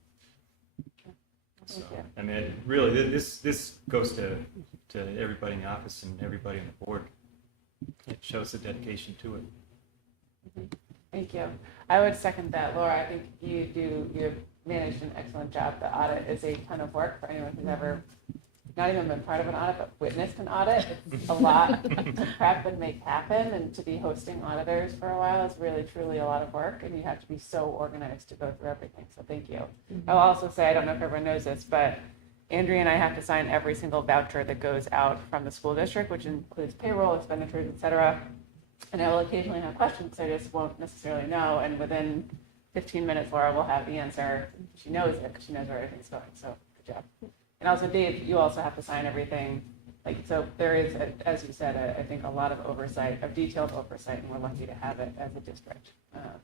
So, I mean, really, this goes to everybody in the office and everybody on the board. It shows the dedication to it. Thank you. I would second that, Laura. I think you managed an excellent job. The audit is a ton of work for anyone who's ever not even been part of an audit, but witnessed an audit. It's a lot to prep and make happen, and to be hosting auditors for a while is really, truly a lot of work, and you have to be so organized to go through everything, so thank you. I'll also say, I don't know if everyone knows this, but Andrea and I have to sign every single voucher that goes out from the school district, which includes payroll, expenditures, et cetera. And I will occasionally have questions, so I just won't necessarily know, and within 15 minutes, Laura will have the answer. She knows it, because she knows where everything's going, so good job. And also, Dave, you also have to sign everything. Like, so there is, as you said, I think a lot of oversight, of detailed oversight, and we're lucky to have it as a district. I've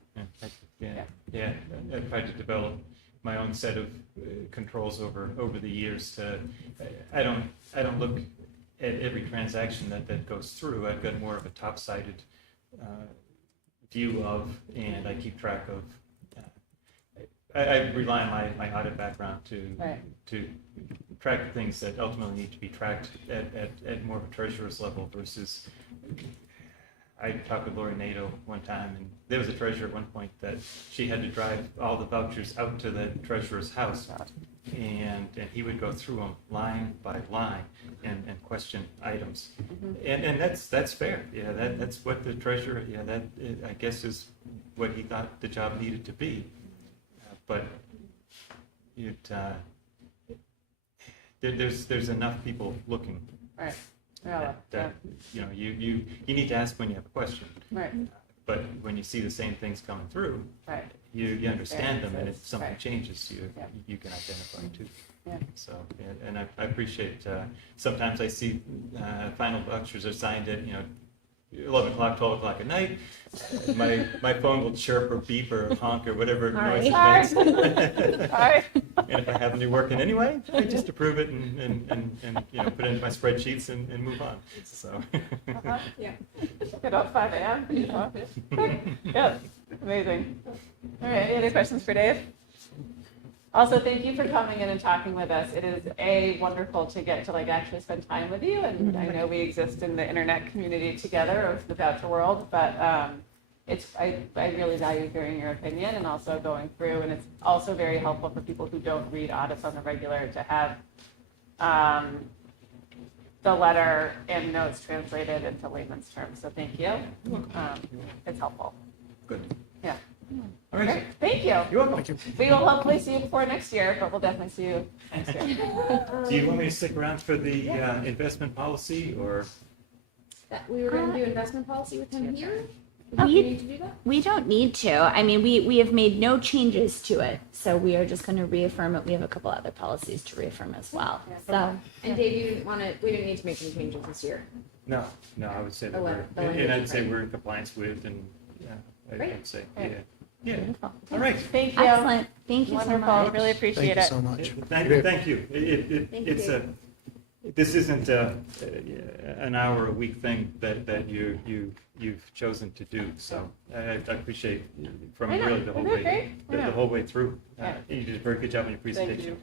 tried to develop my own set of controls over the years. I don't look at every transaction that goes through. I've got more of a top-sided view of, and I keep track of. I rely on my audit background to track things that ultimately need to be tracked at more of a treasurer's level versus. I talked with Lori Nato one time, and there was a treasurer at one point that she had to drive all the vouchers out to the treasurer's house, and he would go through them line by line and question items, and that's fair. Yeah, that's what the treasurer. Yeah, that I guess is what he thought the job needed to be. But there's enough people looking. Right. That you need to ask when you have a question. Right. But when you see the same things coming through, right, you understand them, and if something changes, you can identify too. Yeah. So, and I appreciate. Sometimes I see final vouchers are signed at 11 o'clock, 12 o'clock at night. My phone will chirp or beep or honk or whatever noise it makes. And if I happen to be working anyway, I just approve it and put it into my spreadsheets and move on. So. Yeah. Get up 5 a.m. Yeah, amazing. All right, any other questions for Dave? Also, thank you for coming in and talking with us. It is wonderful to get to actually spend time with you, and I know we exist in the internet community together of the voucher world, but I really value hearing your opinion and also going through, and it's also very helpful for people who don't read audits on the regular to have the letter and notes translated into layman's terms. So thank you. It's helpful. Good. Yeah. All right. Great. Thank you. You're welcome. We will hopefully see you before next year, but we'll definitely see you next year. Do you want me to stick around for the investment policy, or? That we were going to do investment policy with him here? We need to do that? We don't need to. I mean, we have made no changes to it, so we are just going to reaffirm it. We have a couple other policies to reaffirm as well. So. And Dave, you didn't want to. We didn't need to make any changes this year. No, I would say that I'd say we're in compliance with, and I'd say, yeah. All right. Thank you. Excellent. Thank you Wonderful. so much. Really appreciate it. Thank you so much. Thank you. This isn't an hour a week thing that you've chosen to do. So I appreciate from really the whole way through. You did a very good job on your presentation.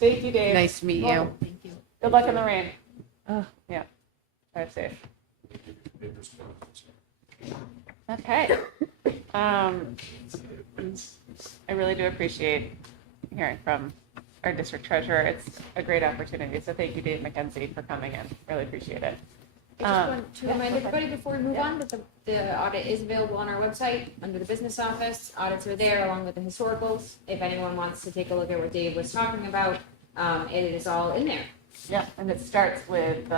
Thank you, Dave. Nice to meet you. Thank you. Good luck in the rain. Yeah. Drive safe. Okay. I really do appreciate hearing from our district treasurer. It's a great opportunity. So thank you, Dave McKenzie, for coming in. Really appreciate it. I just want to remind everybody before we move on that the audit is available on our website under the business office. Audits are there along with the historicals. If anyone wants to take a look at what Dave was talking about, it is all in there. Yeah, and it starts with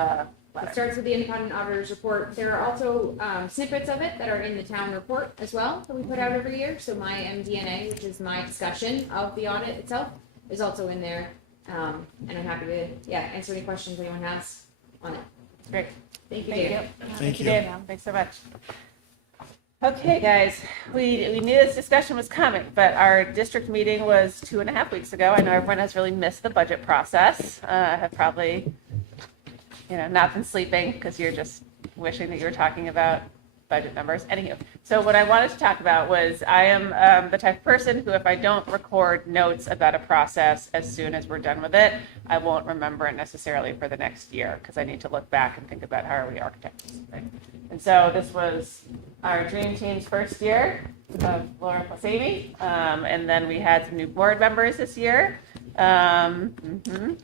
It starts with the independent auditor's report. There are also snippets of it that are in the town report as well that we put out every year. So my MD&A, which is my discussion of the audit itself, is also in there. And I'm happy to answer any questions anyone has on it. Great. Thank you, Dave. Thank you. Dave. Thanks so much. Okay, guys, we knew this discussion was coming, but our district meeting was 2.5 weeks ago. I know everyone has really missed the budget process. Have probably not been sleeping because you're just wishing that you were talking about budget numbers. Anywho, so what I wanted to talk about was I am the type of person who, if I don't record notes about a process as soon as we're done with it, I won't remember it necessarily for the next year because I need to look back and think about how are we architects, right? And so this was our dream team's first year of Laura plus Amy, and then we had some new board members this year. You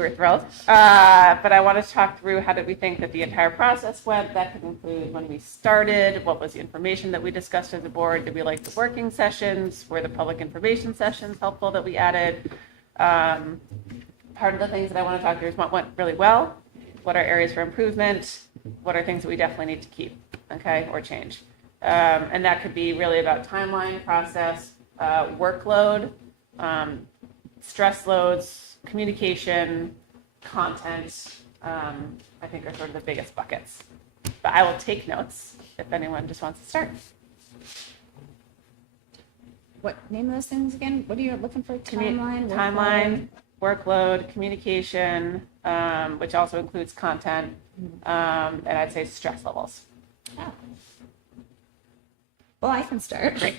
were thrilled. But I want to talk through how did we think that the entire process went. That could include when we started, what was the information that we discussed as a board, did we like the working sessions, were the public information sessions helpful that we added. Part of the things that I want to talk through is what went really well, what are areas for improvement, what are things that we definitely need to keep, okay, or change. And that could be really about timeline, process, workload, stress loads, communication, content, I think are sort of the biggest buckets. But I will take notes if anyone just wants to start. What, name those things again? What are you looking for? Timeline? Timeline, workload, communication, which also includes content, and I'd say stress levels. Oh. Well, I can start. Great.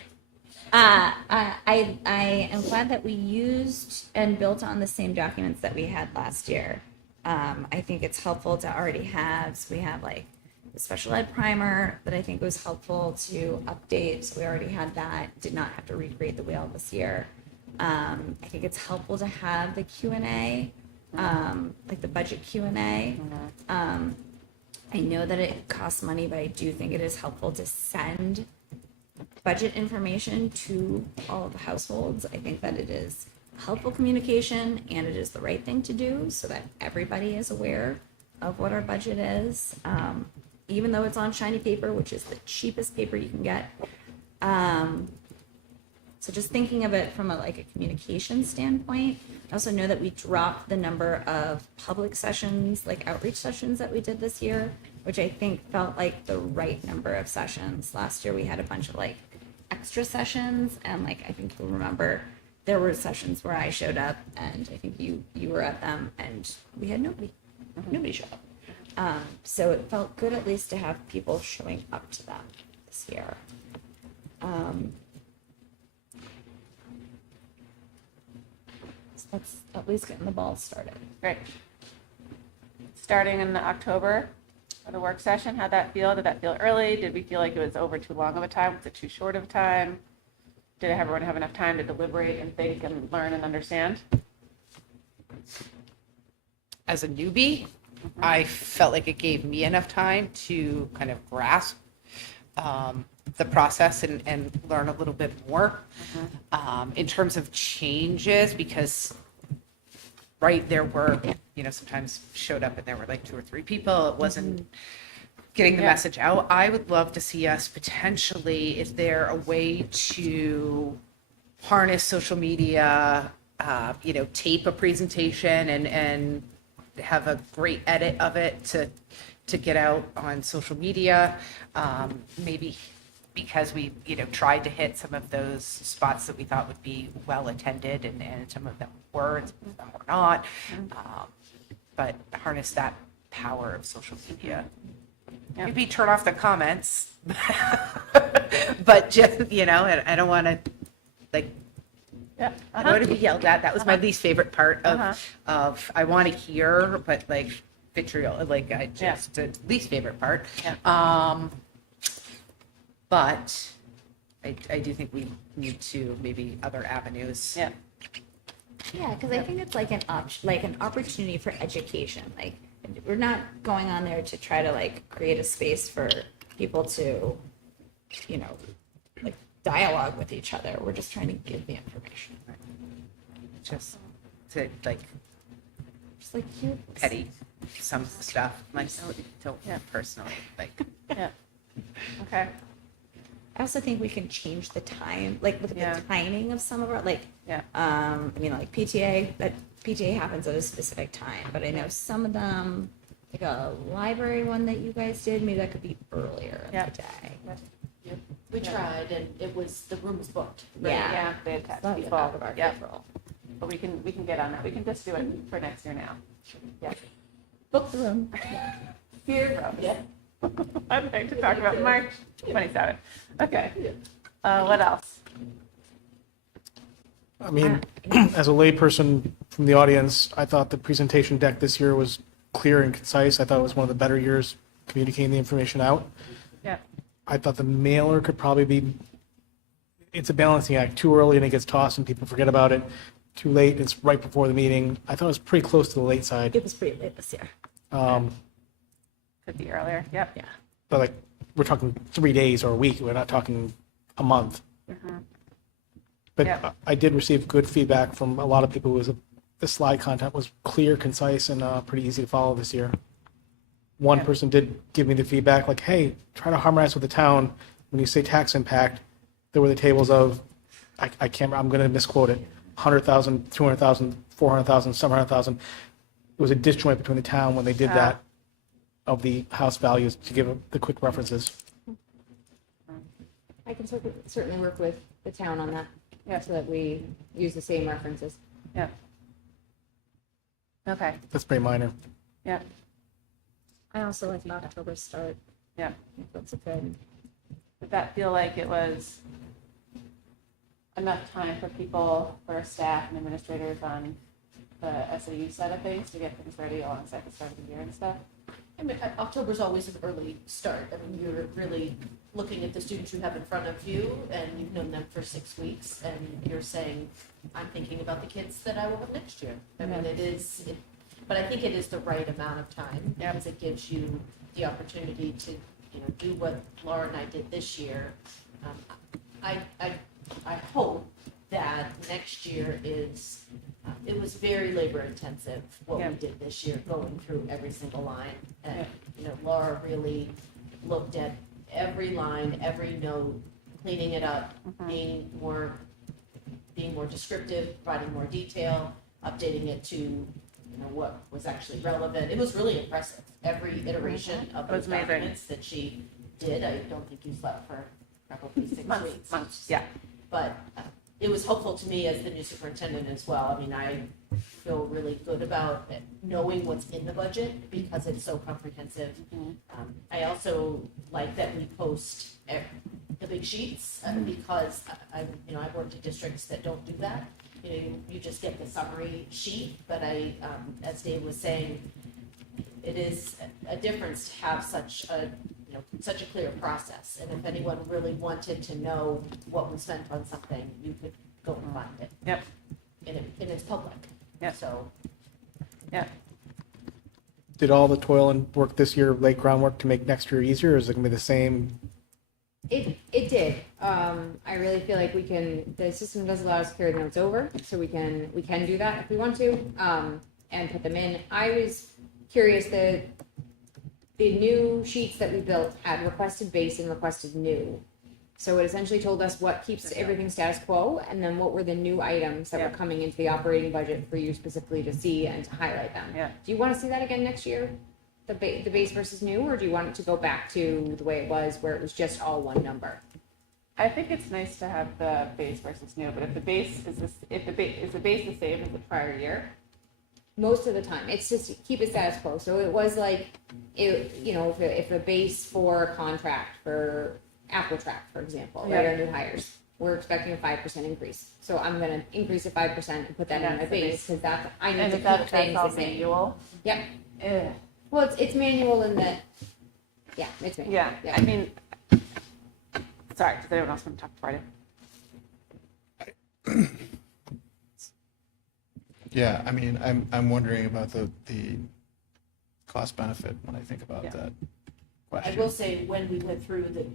I am glad that we used and built on the same documents that we had last year. I think it's helpful to already have, so we have like the special ed primer that I think was helpful to update. So we already had that, did not have to recreate the wheel this year. I think it's helpful to have the Q&A, like the budget Q&A. I know that it costs money, but I do think it is helpful to send budget information to all of the households. I think that it is helpful communication and it is the right thing to do so that everybody is aware of what our budget is, even though it's on shiny paper, which is the cheapest paper you can get. So just thinking of it from a communication standpoint, I also know that we dropped the number of public sessions, like outreach sessions that we did this year, which I think felt like the right number of sessions. Last year we had a bunch of extra sessions, and I think you'll remember there were sessions where I showed up and I think you were at them and we had nobody showed up. So it felt good at least to have people showing up to them this year. So that's at least getting the ball started. Great. Starting in October for the work session, how'd that feel? Did that feel early? Did we feel like it was over too long of a time? Was it too short of a time? Did everyone have enough time to deliberate and think and learn and understand? As a newbie, I felt like it gave me enough time to kind of grasp the process and learn a little bit more. In terms of changes, because there were, sometimes showed up and there were 2 or 3 people. It wasn't getting the message out. I would love to see us potentially, is there a way to harness social media, tape a presentation and have a great edit of it to get out on social media, maybe because we, tried to hit some of those spots that we thought would be well attended, and some of them were, and some of them were not. But harness that power of social media. Maybe turn off the comments, but just, I don't want to, I don't want to be yelled at. That was my least favorite part of I want to hear, but vitriol, the least favorite part. But I do think we need to maybe other avenues. Yeah, because I think it's an opportunity for education. We're not going on there to try to create a space for people to, dialogue with each other. We're just trying to give the information. Just to Just here. petty some stuff. Don't personally Yeah. Okay. I also think we can change the time, look at the timing of some of our, PTA, that PTA happens at a specific time, but I know some of them, a library one that you guys did, maybe that could be earlier in the day. We tried, and the room was booked. Yeah, they had That'd be people. out of our control. But we can get on that. We can just do it for next year now. Yeah. Book the room. Fear room. Yeah. Fun thing to talk about, March 27th. Okay. What else? I mean, as a layperson from the audience, I thought the presentation deck this year was clear and concise. I thought it was one of the better years communicating the information out. Yeah. I thought the mailer could probably be, it's a balancing act. Too early and it gets tossed and people forget about it. Too late, it's right before the meeting. I thought it was pretty close to the late side. It was pretty late this year. Could be earlier. Yep. Yeah. But like, we're talking 3 days or a week. We're not talking a month. But Yep. I did receive good feedback from a lot of people. The slide content was clear, concise, and pretty easy to follow this year. One Yeah. person did give me the feedback like, hey, try to harmonize with the town. When you say tax impact, there were the tables of, I can't, I'm going to misquote it, 100,000, 200,000, 400,000, 700,000. It was a disjoint between the town when they did that of the house values to give the quick references. I can certainly work with the town on that. Yeah, so that we use the same references. Yeah. Okay. That's pretty minor. Yeah. I also like the October start. Yeah. That's a good. Did that feel like it was enough time for people, for staff and administrators on the SAU side of things to get things ready alongside the start of the year and stuff? I mean, October's always an early start. I mean, you're really looking at the students you have in front of you, and you've known them for 6 weeks, and you're saying, I'm thinking about the kids that I will have next year. I mean, but I think it is the right amount of time, because it gives you the opportunity to, do what Laura and I did this year. I hope that next year is, it was very labor intensive what we did this year, going through every single line. And, Laura really looked at every line, every note, cleaning it up, being more descriptive, providing more detail, updating it to, what was actually relevant. It was really impressive. Every iteration of those documents that she did. I don't think you slept for probably 6 weeks. Months, yeah. But it was helpful to me as the new superintendent as well. I mean, I feel really good about knowing what's in the budget because it's so comprehensive. I also like that we post the big sheets because I've worked in districts that don't do that. You just get the summary sheet, but as Dave was saying, it is a difference to have such a clear process. And if anyone really wanted to know what was spent on something, you could go and find it. Yep. And it's public. Yep. So. Yeah. Did all the toil and work this year lay groundwork to make next year easier, or is it going to be the same? It did. I really feel like the system does allow us to carry the notes over, so we can do that if we want to, and put them in. I was curious that the new sheets that we built had requested base and requested new. So it essentially told us what keeps everything status quo, and then what were the new items that were coming into the operating budget for you specifically to see and to highlight them. Yeah. Do you want to see that again next year? The base versus new, or do you want it to go back to the way it was where it was just all one number? I think it's nice to have the base versus new, but if the base is the base the same as the prior year? Most of the time, it's just keep it status quo. So it was like, if the base for a contract for Apple Track, for example, right, our new hires, we're expecting a 5% increase. So I'm going to increase it 5% and put that in my base because I need to keep things the same. Manual? Yep. Ugh. Well, it's manual in that. Yeah, it's manual. Yeah. I mean, sorry. Does anyone else want to talk about it? Yeah, I mean, I'm wondering about the cost benefit when I think about that I question. will say, when we went through the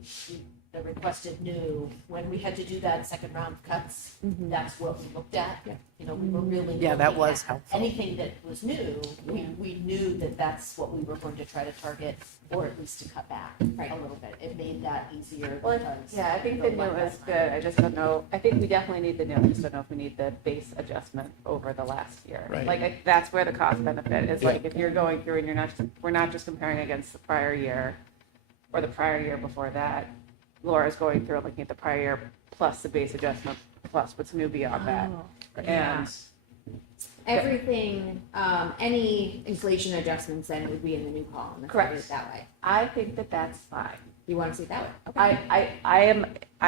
requested new, when we had to do that second round of cuts, that's what we looked at. We were really Yeah, that looking was at helpful. anything that was new. We knew that that's what we were going to try to target, or at least to cut back a little bit. It made that easier. Well, because yeah, I think the new is good. I just don't know. I think we definitely need the new. I just don't know if we need the base adjustment over the last year. Right. Like that's where the cost benefit is. Like if you're going through and we're not just comparing against the prior year or the prior year before that. Laura's going through and looking at the prior year plus the base adjustment plus what's new beyond that. And Everything, any inflation adjustments then would be in the new column. If I Correct. do it that way. I think that that's fine. You want to see it that way? Okay. I am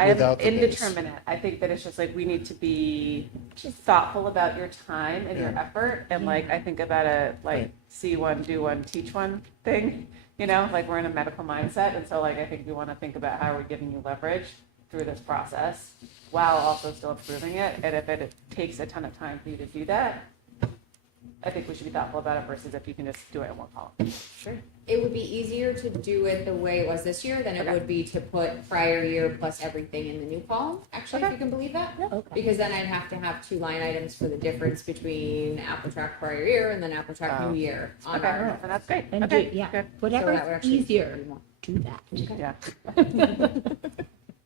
Without the base. indeterminate. I think that it's just like we need to be just thoughtful about your time and your effort, and like I think about a like see one, do one, teach one thing. You know, like we're in a medical mindset, and so like I think we want to think about how we're giving you leverage through this process while also still improving it. And if it takes a ton of time for you to do that, I think we should be thoughtful about it versus if you can just do it in one column. Sure. It would be easier to do it the way it was this year than it would be to put prior year plus everything in the new column, actually, if you can believe that. Because then I'd have to have 2 line items for the difference between Apple Track prior year and then Apple Track new year on Okay, our. and that's great. And Okay, do, yeah, good. So that would whatever's actually easier, be more. do that. Yeah.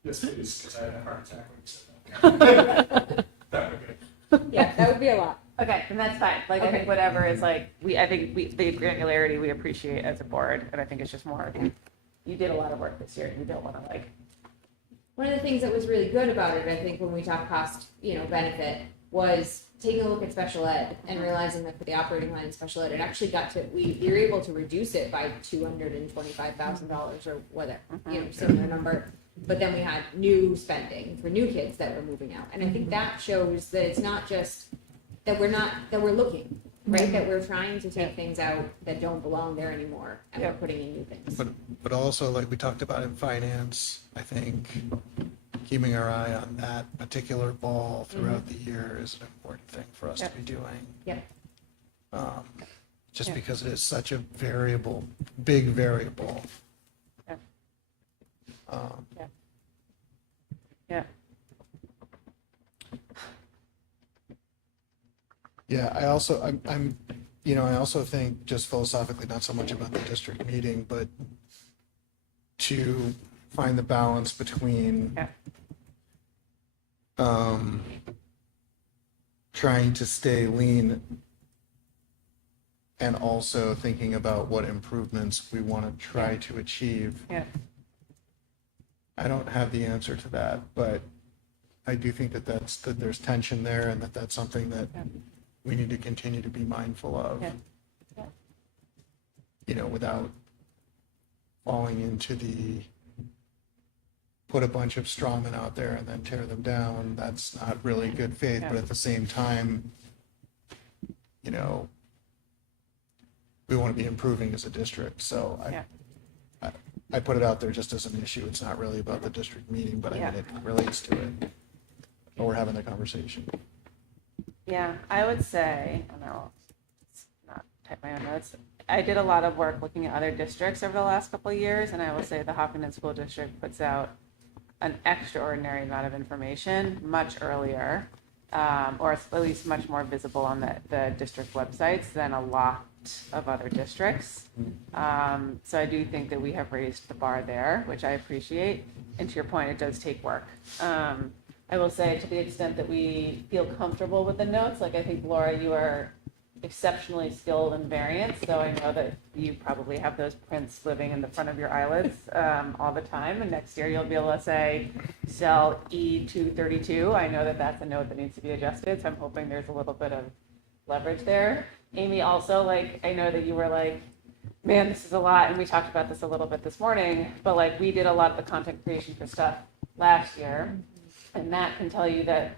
Yes, please, because I had a heart attack when you said that. That would be. Yeah, that would be a lot. Okay, and that's fine. Like, I Okay. think whatever is like, I think the granularity we appreciate as a board, and I think it's just more, you did a lot of work this year, you don't want to like. One of the things that was really good about it, I think, when we talked cost, benefit, was taking a look at special ed and realizing that for the operating line in special ed, it actually got to, we were able to reduce it by $225,000 or whatever, similar number. But then we had new spending for new kids that were moving out. And I think that shows that it's not just that we're looking, right? That we're trying to take things out that don't belong there anymore and we're putting in new things. But also, like we talked about in finance, I think keeping our eye on that particular ball throughout the year is an important thing for us to be doing. Yep. Just because it is such a big variable. Yeah. Yeah. Yeah, I also, I also think just philosophically, not so much about the district meeting, but to find the balance between trying to stay lean and also thinking about what improvements we want to try to achieve. Yeah. I don't have the answer to that, but I do think that there's tension there and that's something that we need to continue to be mindful of. Without falling into the put a bunch of strawmen out there and then tear them down. That's not really good faith, but at the same time, we want to be improving as a district. So I put it out there just as an issue. It's not really about the district meeting, but I mean, it relates to it. But we're having the conversation. Yeah, I would say, and I'll not type my own notes, I did a lot of work looking at other districts over the last couple of years, and I will say the Hopkinton School District puts out an extraordinary amount of information much earlier, or at least much more visible on the district websites than a lot of other districts. So I do think that we have raised the bar there, which I appreciate. And to your point, it does take work. I will say, to the extent that we feel comfortable with the notes, like I think, Laura, you are exceptionally skilled in variance, so I know that you probably have those prints living in the front of your eyelids all the time, and next year you'll be able to say cell E232. I know that that's a note that needs to be adjusted, so I'm hoping there's a little bit of leverage there. Amy, also, like, I know that you were like, man, this is a lot, and we talked about this a little bit this morning, but like we did a lot of the content creation for stuff last year, and Matt can tell you that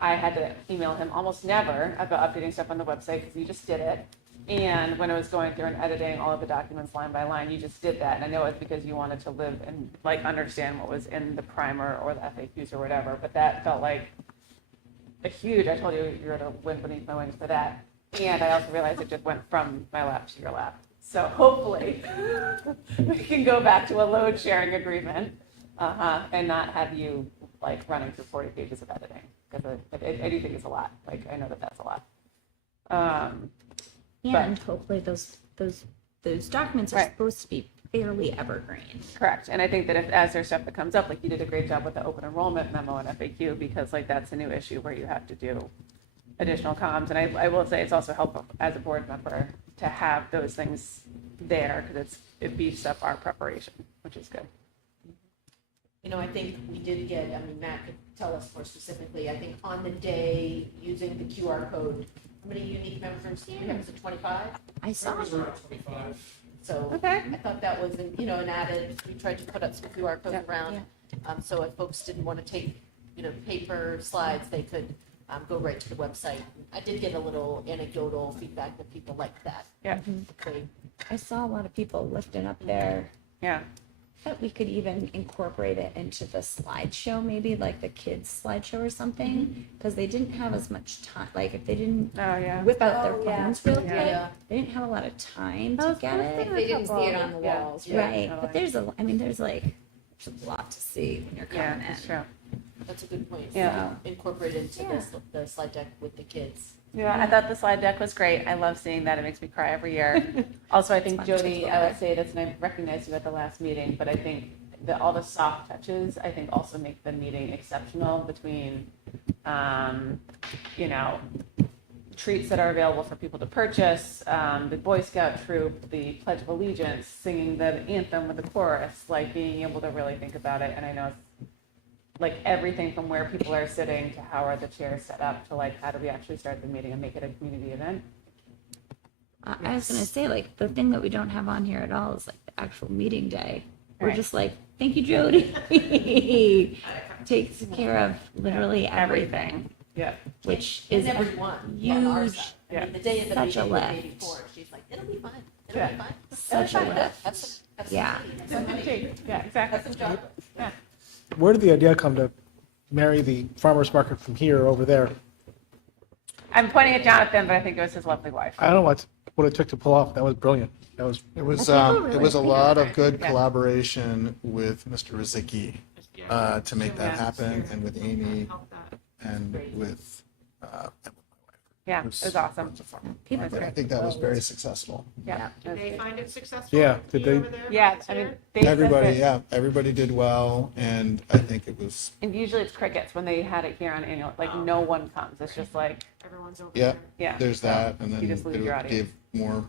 I had to email him almost never about updating stuff on the website because you just did it. And when I was going through and editing all of the documents line by line, you just did that. And I know it's because you wanted to live and like understand what was in the primer or the FAQs or whatever. But that felt like a huge, I told you you're going to win beneath my wings for that. And I also realized it just went from my lap to your lap. So hopefully we can go back to a load sharing agreement and not have you like running through 40 pages of editing. Because I do think it's a lot. Like, I know that that's a lot. And hopefully those documents are supposed to be fairly evergreen. Correct. And I think that as there's stuff that comes up, like you did a great job with the open enrollment memo and FAQ, because like that's a new issue where you have to do additional comms. And I will say it's also helpful as a board member to have those things there because it beefs up our preparation, which is good. You know, I think we did get, I mean, Matt could tell us more specifically, I think on the day, using the QR code, how many unique members do we have? Is it 25? I saw. Members are around 25. So Okay. I thought that was, you know, an added, we tried to put up some QR codes around. So if folks didn't want to take, you know, paper slides, they could go right to the website. I did get a little anecdotal feedback that people liked that. Yeah. They, I saw a lot of people lifting up their. Yeah. That we could even incorporate it into the slideshow, maybe like the kids slideshow or something, because they didn't have as much time. Like if they didn't whip out their phones real quick, they didn't have a lot of time to get it. They didn't see it on the walls. Right, but there's a, I mean, there's a lot to see when you're coming in. That's true. that's a good point. Yeah. Incorporate into the slide deck with the kids. Yeah, I thought the slide deck was great. I love seeing that. It makes me cry every year. Also, I think, Jody, I would say this, and I recognized you at the last meeting, but I think that all the soft touches, I think, also make the meeting exceptional between, you know, treats that are available for people to purchase, the Boy Scout troop, the Pledge of Allegiance, singing the anthem with the chorus, like being able to really think about it. And I know it's like everything from where people are sitting to how are the chairs set up to like how do we actually start the meeting and make it a community event. I was gonna say, like, the thing that we don't have on here at all is like the actual meeting day. We're Right. just like, thank you, Jody. Takes care of literally everything. Yeah. Which is never a one huge, on our side. I mean, the day of the such a meeting, the day lift. before, she's like, it'll be fine. It'll be fine. Such a lift. Have some Yeah. tea. Yeah, exactly. Have some chocolate. Yeah. Where did the idea come to marry the farmer's market from here over there? I'm pointing at Jonathan, but I think it was his lovely wife. I don't know what it took to pull off. That was brilliant. That was. It was really it was a like lot it. of good Yeah. collaboration with Mr. Rizicki to make that happen, and with Amy and with Yeah, it was awesome. I think that was very successful. Yeah. Did they find it successful? Yeah, did they? Over there? Yeah, I mean, they said Everybody, that- everybody did well, and I think it was, And usually it's crickets when they had it here on annual, like no one comes. It's just like, Everyone's over yeah, there. Yeah, there's so that, and then you just lose your it audience. gave more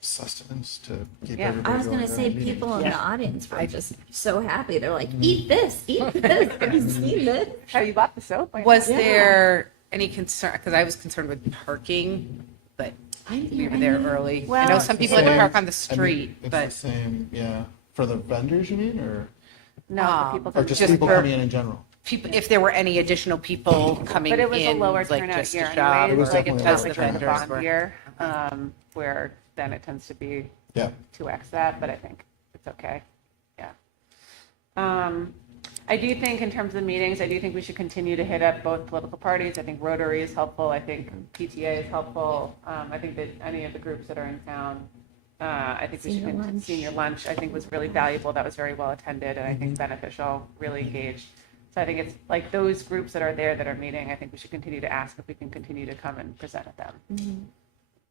sustenance to keep Yeah, everybody I was going gonna during say the meeting. people in the audience were just so happy. They're like, eat this, eat this. Have you seen this? Have you bought the soap? Was Yeah. there any concern, because I was concerned with parking, but we were there early. I know Well, some It's people the had to same- park on the I mean, street, it's but the same, yeah. For the vendors, you mean, or No, the people or just just people for- coming in general? people, if there were any additional people coming in, But it was a lower like turnout just year to shop, anyways. It was Like it's definitely not a as like the lower a turnout. vendors bond were. year, where then it tends to be Yeah. 2x that, but I think it's okay. Yeah. I do think in terms of the meetings, I do think we should continue to hit up both political parties. I think Rotary is helpful. I think PTA is helpful. I think that any of the groups that are in town, I think we should, Senior lunch. senior lunch, I think was really valuable. That was very well attended and I think beneficial, really engaged. So I think it's like those groups that are there that are meeting, I think we should continue to ask if we can continue to come and present at them.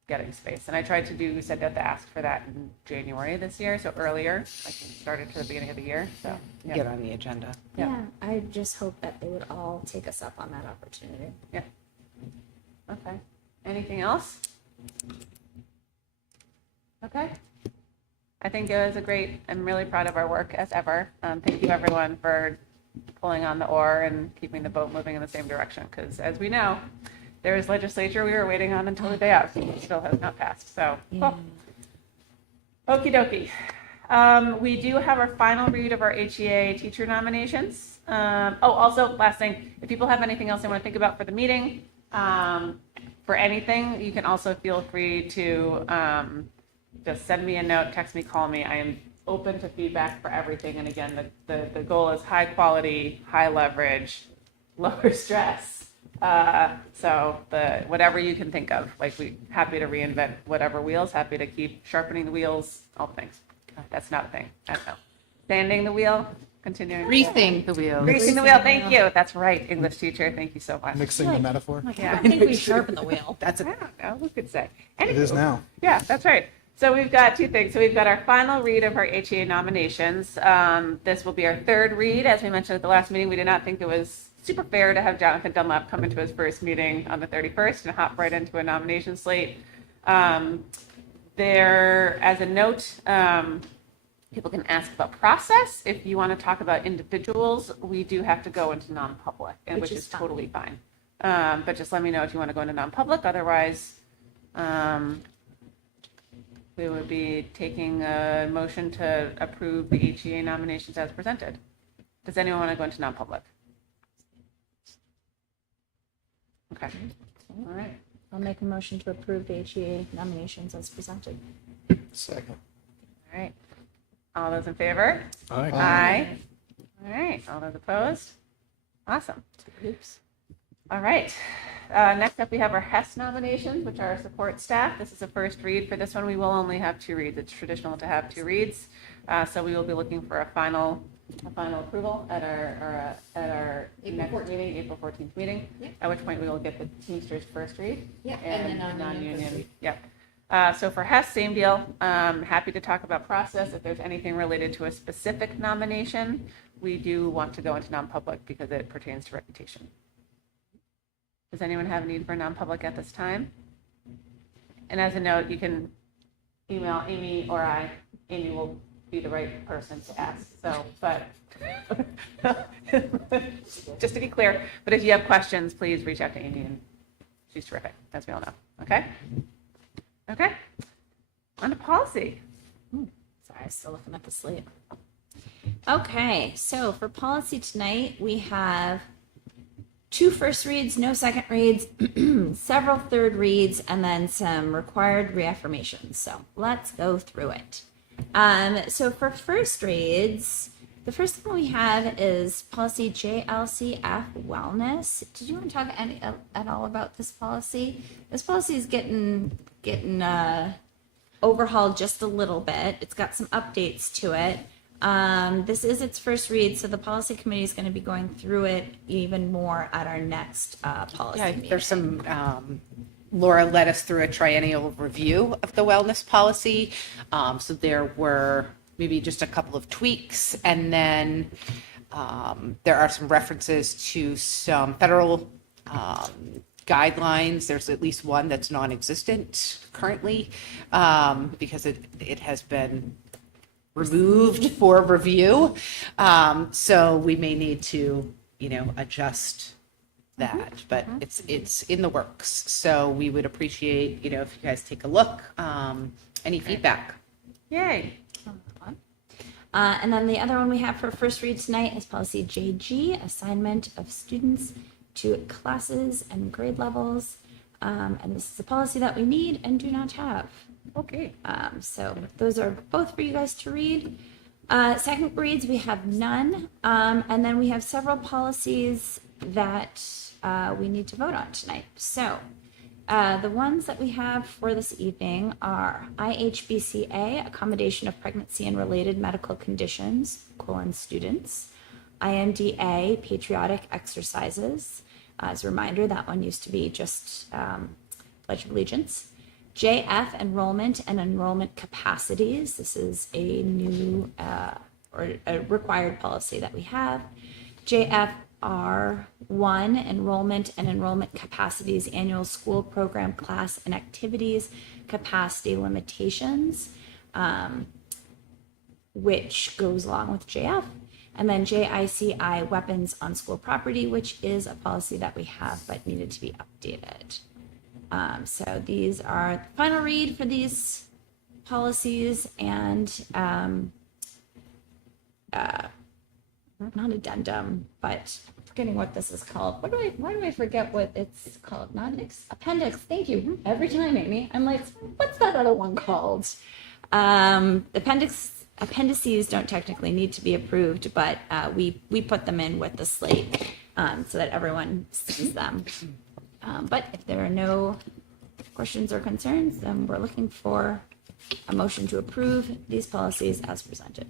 Getting space. And I tried to send out the ask for that in January this year, so earlier, like we started to the beginning of the year, so. yeah. get on the agenda. Yeah, I just hope that they would all take us up on that opportunity. Yeah. Okay. Anything else? Okay. I think it was I'm really proud of our work as ever. Thank you everyone for pulling on the oar and keeping the boat moving in the same direction, because as we know, there is legislature we were waiting on until the day of, and it still has not passed, so. Cool. Okie dokie. We do have our final read of our HEA teacher nominations. Also, last thing, if people have anything else they want to think about for the meeting, for anything, you can also feel free to just send me a note, text me, call me. I am open to feedback for everything. And again, the goal is high quality, high leverage, lower stress. So whatever you can think of, like happy to reinvent whatever wheels, happy to keep sharpening the wheels, all things. That's not a thing. I don't know. Sanding the wheel, continuing. Greasing the wheel. Greasing the wheel. Thank you. That's right, English teacher. Thank you so much. Mixing the metaphor? Yeah. I think we sharpen the wheel. I don't know. Who could say? It is now. Yeah, that's right. So we've got two things. So we've got our final read of our HEA nominations. This will be our third read. As we mentioned at the last meeting, we did not think it was super fair to have Jonathan Dunlap come into his first meeting on the 31st and hop right into a nomination slate. There, as a note, People can ask about process. If you want to talk about individuals, we do have to go into non-public, and which is fine. totally fine. But just let me know if you want to go into non-public. Otherwise, we would be taking a motion to approve the HEA nominations as presented. Does anyone want to go into non-public? Okay. All right. I'll make a motion to approve the HEA nominations as presented. Second. All right. All those in favor? Aye. Aye. All right. All those opposed? Awesome. Oops. All right. Next up, we have our HES nominations, which are our support staff. This is a first read. For this one, we will only have 2 reads. It's traditional to have 2 reads. So we will be looking for a final approval at our next meeting, April 14th meeting, at which point we will get the Teamsters first read. Yeah, and the non-union first read. Yep. So for HES, same deal. Happy to talk about process. If there's anything related to a specific nomination, we do want to go into non-public because it pertains to reputation. Does anyone have a need for a non-public at this time? And as a note, you can email Amy or I. Amy will be the right person to ask. So, but just to be clear, but if you have questions, please reach out to Amy, and she's terrific, as we all know. Okay? Okay. On to policy. Sorry, I'm still looking at the slate. Okay, so for policy tonight, we have 2 first reads, no second reads, several third reads, and then some required reaffirmations. So let's go through it. So for first reads, the first one we have is policy JLCF wellness. Did you want to talk at all about this policy? This policy is getting overhauled just a little bit. It's got some updates to it. This is its first read, so the policy committee is going to be going through it even more at our next policy meeting. There's some, Laura led us through a triennial review of the wellness policy. So there were maybe just a couple of tweaks, and then there are some references to some federal guidelines. There's at least one that's non-existent currently because it has been removed for review. So we may need to, adjust that, but it's in the works. So we would appreciate, if you guys take a look, any feedback. Yay. And then the other one we have for first read tonight is policy JG, assignment of students to classes and grade levels. And this is a policy that we need and do not have. Okay. So those are both for you guys to read. Second reads, we have none. And then we have several policies that we need to vote on tonight. So the ones that we have for this evening are IHBCA, accommodation of pregnancy and related medical conditions, students. IMDA, patriotic exercises. As a reminder, that one used to be just Pledge of Allegiance. JF, enrollment and enrollment capacities. This is a new or a required policy that we have. JFR1, enrollment and enrollment capacities, annual school program, class and activities, capacity limitations, which goes along with JF. And then JICI, weapons on school property, which is a policy that we have but needed to be updated. So these are the final read for these policies and not addendum, but forgetting what this is called. Why do I forget what it's called? Not appendix. Thank you. Every time, Amy, I'm like, what's that other one called? Appendices don't technically need to be approved, but we put them in with the slate so that everyone sees them. But if there are no questions or concerns, then we're looking for a motion to approve these policies as presented.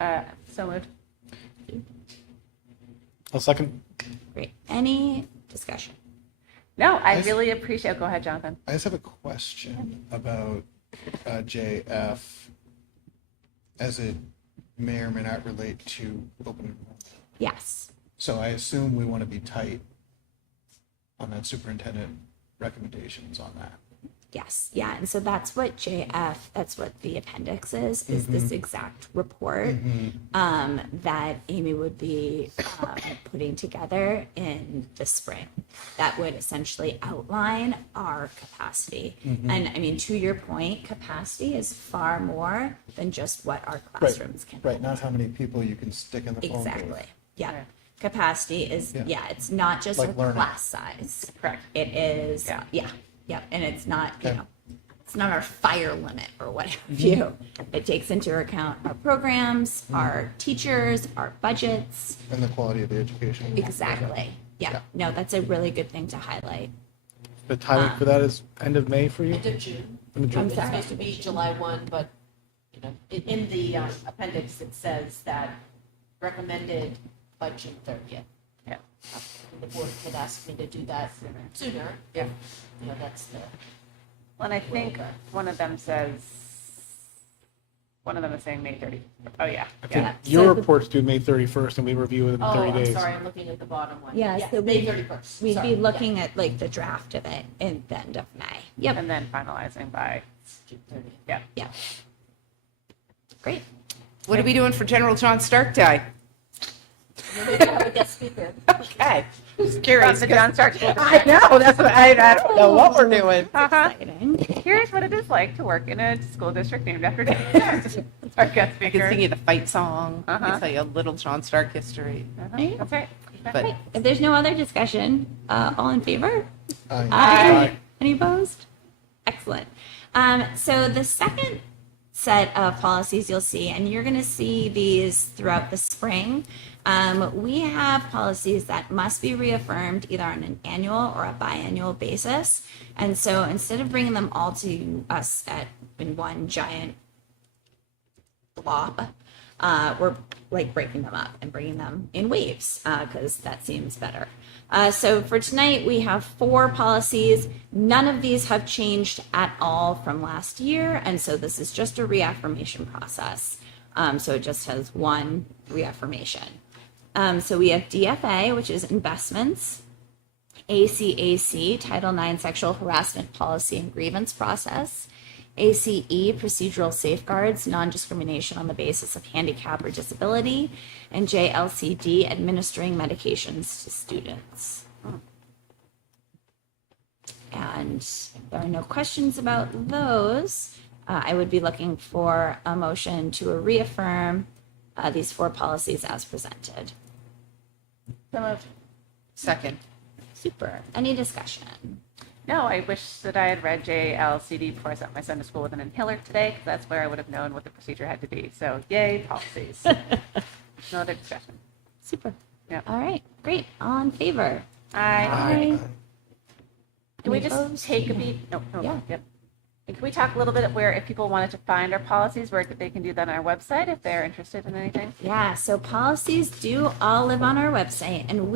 So moved. I'll second. Great. Any discussion? No, I really appreciate. Go ahead, Jonathan. I just have a question about JF, as it may or may not relate to open enrollment. Yes. So I assume we want to be tight on that superintendent recommendations on that. Yes, yeah, and so that's what that's what the appendix is this exact report that Amy would be putting together in the spring. That would essentially outline our capacity. And I mean, to your point, capacity is far more than just what our classrooms can Right, not how many people you can stick in the phone booth. Exactly, yeah. Capacity is, Yeah. it's not just Like a learning. class size. Correct. It is, yeah, and it's not, you know, it's not our fire limit or what have you. It takes into account our programs, our teachers, our budgets. And the quality of the education. Exactly. Yeah. No, that's a really good thing to highlight. The timing for that is end of May for you? End of June. End of June. I'm It's sorry. supposed to be July 1, but, you know, in the appendix, it says that recommended by June 30th. Yeah. The board could ask me to do that sooner if, you know, that's the. Well, and I think one of them is saying May 30. Oh, yeah. I think Yeah. your So- report's due May 31st and we review it in 30 Oh, I'm days. sorry, I'm looking at the bottom one. Yeah, so May we- 31st. We'd Sorry, be yeah. looking at like the draft of it in the end of May. Yep. And then finalizing by, June 30th. yeah. Yeah. Great. What are we doing for General John Stark Day? Maybe we'll have a guest speaker. Okay. Just curious. The John Stark School I know, that's what I don't know what we're doing. Exciting. Here's what it is like to work in a school district named after Dave. That's our guest I can speaker. sing you the fight song. I Uh-huh. can tell you a little John Stark history. That's right. But If there's no other discussion, all in favor? Aye. Aye. Any opposed? Excellent. So the second set of policies you'll see, and you're going to see these throughout the spring, we have policies that must be reaffirmed either on an annual or a biannual basis. And so instead of bringing them all to us in one giant blob, we're like breaking them up and bringing them in waves because that seems better. So for tonight, we have 4 policies. None of these have changed at all from last year. And so this is just a reaffirmation process. So it just has one reaffirmation. So we have DFA, which is investments, ACAC, Title IX Sexual Harassment Policy and Grievance Process, ACE, Procedural Safeguards, Non-Discrimination on the Basis of Handicap or Disability, and JLCD, Administering Medications to Students. And if there are no questions about those, I would be looking for a motion to reaffirm these 4 policies as presented. So moved. second. Super. Any discussion? No, I wish that I had read JLCD before I sent my son to school with an inhaler today, because that's where I would have known what the procedure had to be. So yay, policies. No other discussion. Super. Yeah. All right. Great. All in favor? Aye. Can we Any just opposed? take a beat? No. Yeah. Yep. And can we talk a little bit where if people wanted to find our policies, where they can do that on our website if they're interested in anything? Yeah, so policies do all live on our website, and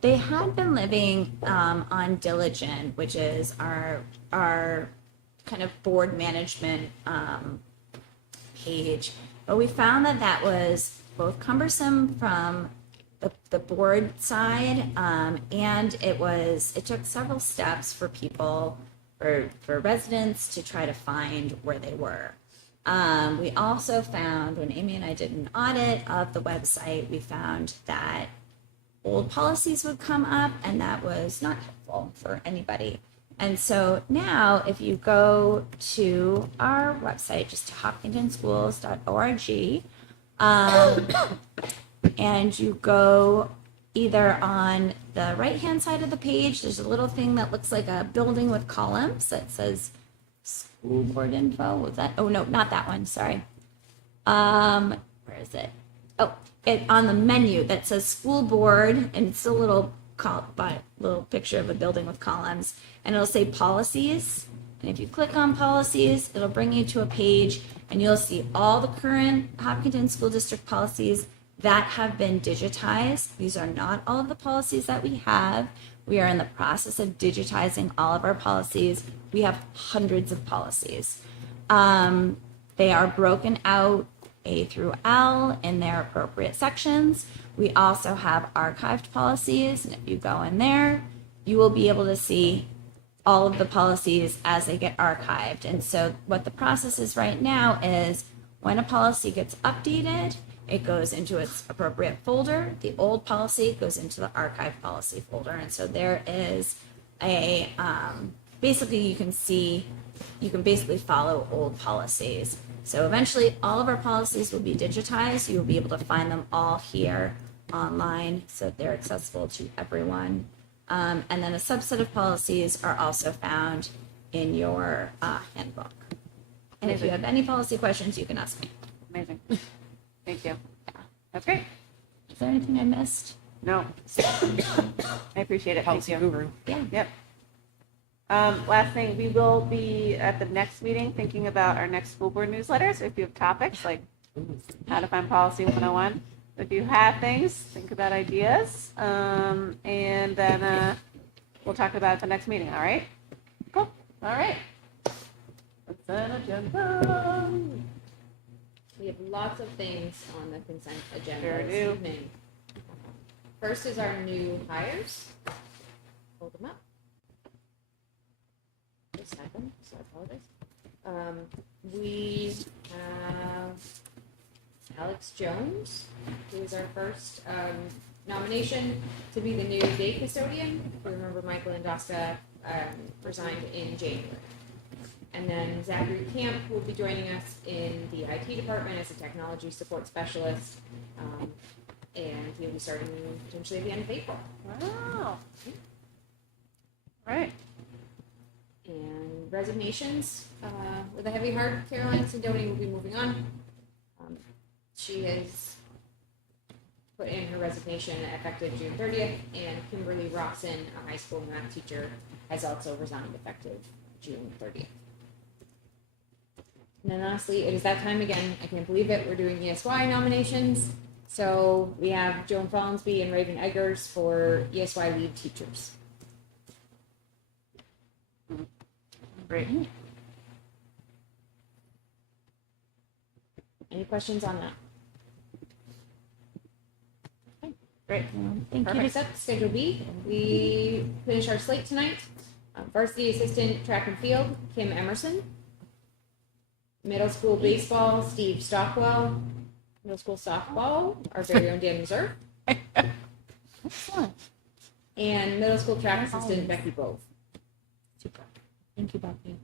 they had been living on Diligent, which is our kind of board management page, but we found that was both cumbersome from the board side, and it took several steps for people, for residents to try to find where they were. We also found, when Amy and I did an audit of the website, we found that old policies would come up, and that was not helpful for anybody. And so now, if you go to our website, just to hopkintonschools.org, and you go either on the right-hand side of the page, there's a little thing that looks like a building with columns that says school board info. Was that? Oh, no, not that one. Sorry. Where is it? Oh, on the menu that says school board, and it's a little picture of a building with columns, and it'll say policies. And if you click on policies, it'll bring you to a page, and you'll see all the current Hopkinton School District policies that have been digitized. These are not all of the policies that we have. We are in the process of digitizing all of our policies. We have hundreds of policies. They are broken out A through L in their appropriate sections. We also have archived policies, and if you go in there, you will be able to see all of the policies as they get archived. And so what the process is right now is when a policy gets updated, it goes into its appropriate folder. The old policy goes into the archive policy folder. And so there is a, basically you can basically follow old policies. So eventually all of our policies will be digitized. You'll be able to find them all here online so that they're accessible to everyone. And then a subset of policies are also found in your handbook. And if you have any policy questions, you can ask me. Amazing. Thank you. That's great. Is there anything I missed? No. I appreciate it. Thank Policy you. guru. Yeah. Yep. Last thing, we will be at the next meeting thinking about our next school board newsletter. So if you have topics like how to find policy 101, if you have things, think about ideas, and then we'll talk about it at the next meeting. All right? Cool. All right. What's an agenda? We have lots of things on the consent agenda Sure this do. evening. First is our new hires. Hold them up. Just type them, so I apologize. We have Alex Jones, who is our first nomination to be the new day custodian. If you remember, Michael Andoska resigned in January. And then Zachary Camp will be joining us in the IT department as a technology support specialist. And he'll be starting potentially at the end of April. Wow. Right. And resignations, with a heavy heart, Caroline Sindoni will be moving on. She has put in her resignation effective June 30th, and Kimberly Rawson, a high school math teacher, has also resigned effective June 30th. And then lastly, it is that time again. I can't believe it. We're doing ESY nominations. So we have Joan Follinsby and Raven Eggers for ESY lead teachers. Great. Any questions on that? Okay, great. Thank you. Next up, Schedule B. We finish our slate tonight. Varsity assistant track and field, Kim Emerson. Middle school baseball, Steve Stockwell. Middle school softball, our very own Dan Reserve. Excellent. And middle school track assistant, Becky Bove. Super. Thank you, Becky.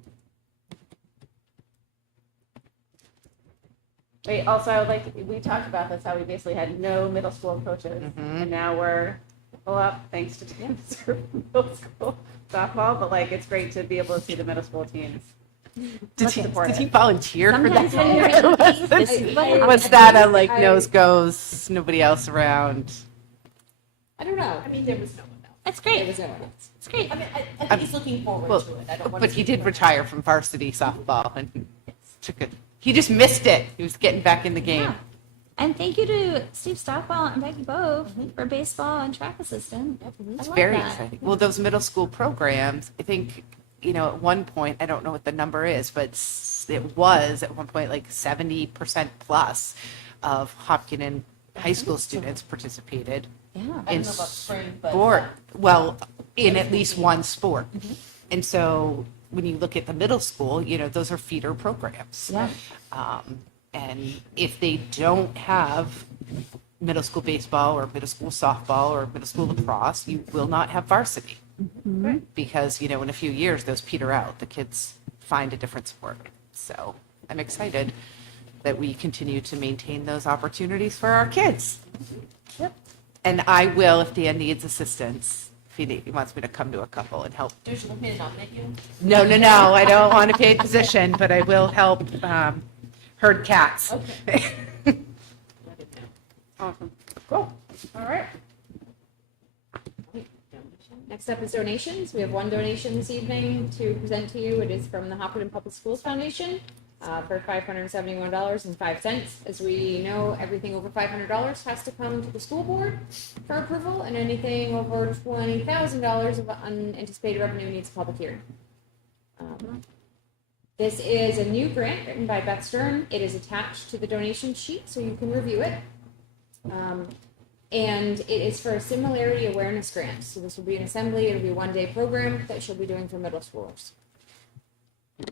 Wait, also, I would like, we talked about this, how we basically had no middle school coaches, and now we're full up thanks to Dan for middle school softball, but like, it's great to be able to see the middle school teams. Did he volunteer for Sometimes that? when you're Was that a like nose goes, nobody else around? I don't know. I mean, there was no one else. That's great. There was no one else. It's great. I mean, I think he's looking forward Well, to it. I don't want but to he did retire from varsity softball and took it. He just missed it. He was getting back in the game. Yeah. And thank you to Steve Stockwell and Becky Bove for baseball and track assistant. It's I love very that. exciting. Well, those middle school programs, I think, at one point, I don't know what the number is, but it was at one point like 70% plus of Hopkinton high school students participated Yeah. I in don't know about spring, but sport. Well, in at least one sport. And so when you look at the middle school, those are feeder programs. Yeah. And if they don't have middle school baseball or middle school softball or middle school lacrosse, you will not have varsity. Because, in a few years, those peter out. The kids find a different sport. So I'm excited that we continue to maintain those opportunities for our kids. Yep. And I will, if Dan needs assistance, if he wants me to come to a couple and help. Don't you want me to nominate you? No, I don't want a paid position, but I will help herd cats. Okay. Awesome. Cool. All right. Next up is donations. We have one donation this evening to present to you. It is from the Hopkinton Public Schools Foundation for $571.05. As we know, everything over $500 has to come to the school board for approval, and anything over $20,000 of unanticipated revenue needs a public hearing. This is a new grant written by Beth Stern. It is attached to the donation sheet, so you can review it. And it is for a similarity awareness grant. So this will be an assembly, it'll be a one-day program that she'll be doing for middle schoolers. So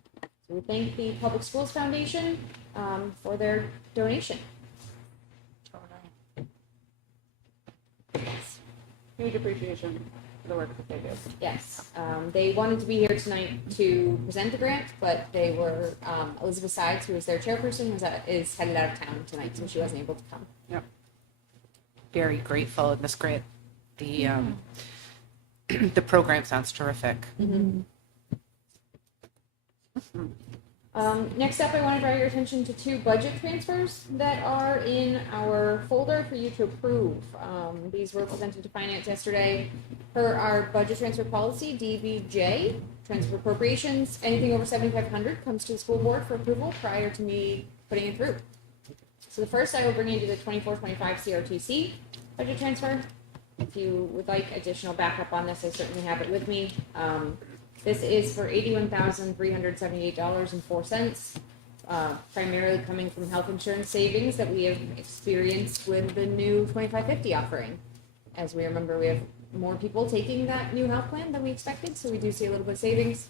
we thank the Public Schools Foundation for their donation. Huge appreciation for the work that they do. Yes, they wanted to be here tonight to present the grant, but they were, Elizabeth Sides, who is their chairperson, is headed out of town tonight, so she wasn't able to come. Yep. Very grateful in this grant. The the program sounds terrific. Next up, I want to draw your attention to 2 budget transfers that are in our folder for you to approve. These were presented to Finance yesterday. For our budget transfer policy, DBJ, transfer appropriations, anything over $7,500 comes to the school board for approval prior to me putting it through. So the first I will bring into the 24-25 CRTC budget transfer. If you would like additional backup on this, I certainly have it with me. This is for $81,378.04, primarily coming from health insurance savings that we have experienced with the new 2550 offering. As we remember, we have more people taking that new health plan than we expected, so we do see a little bit of savings.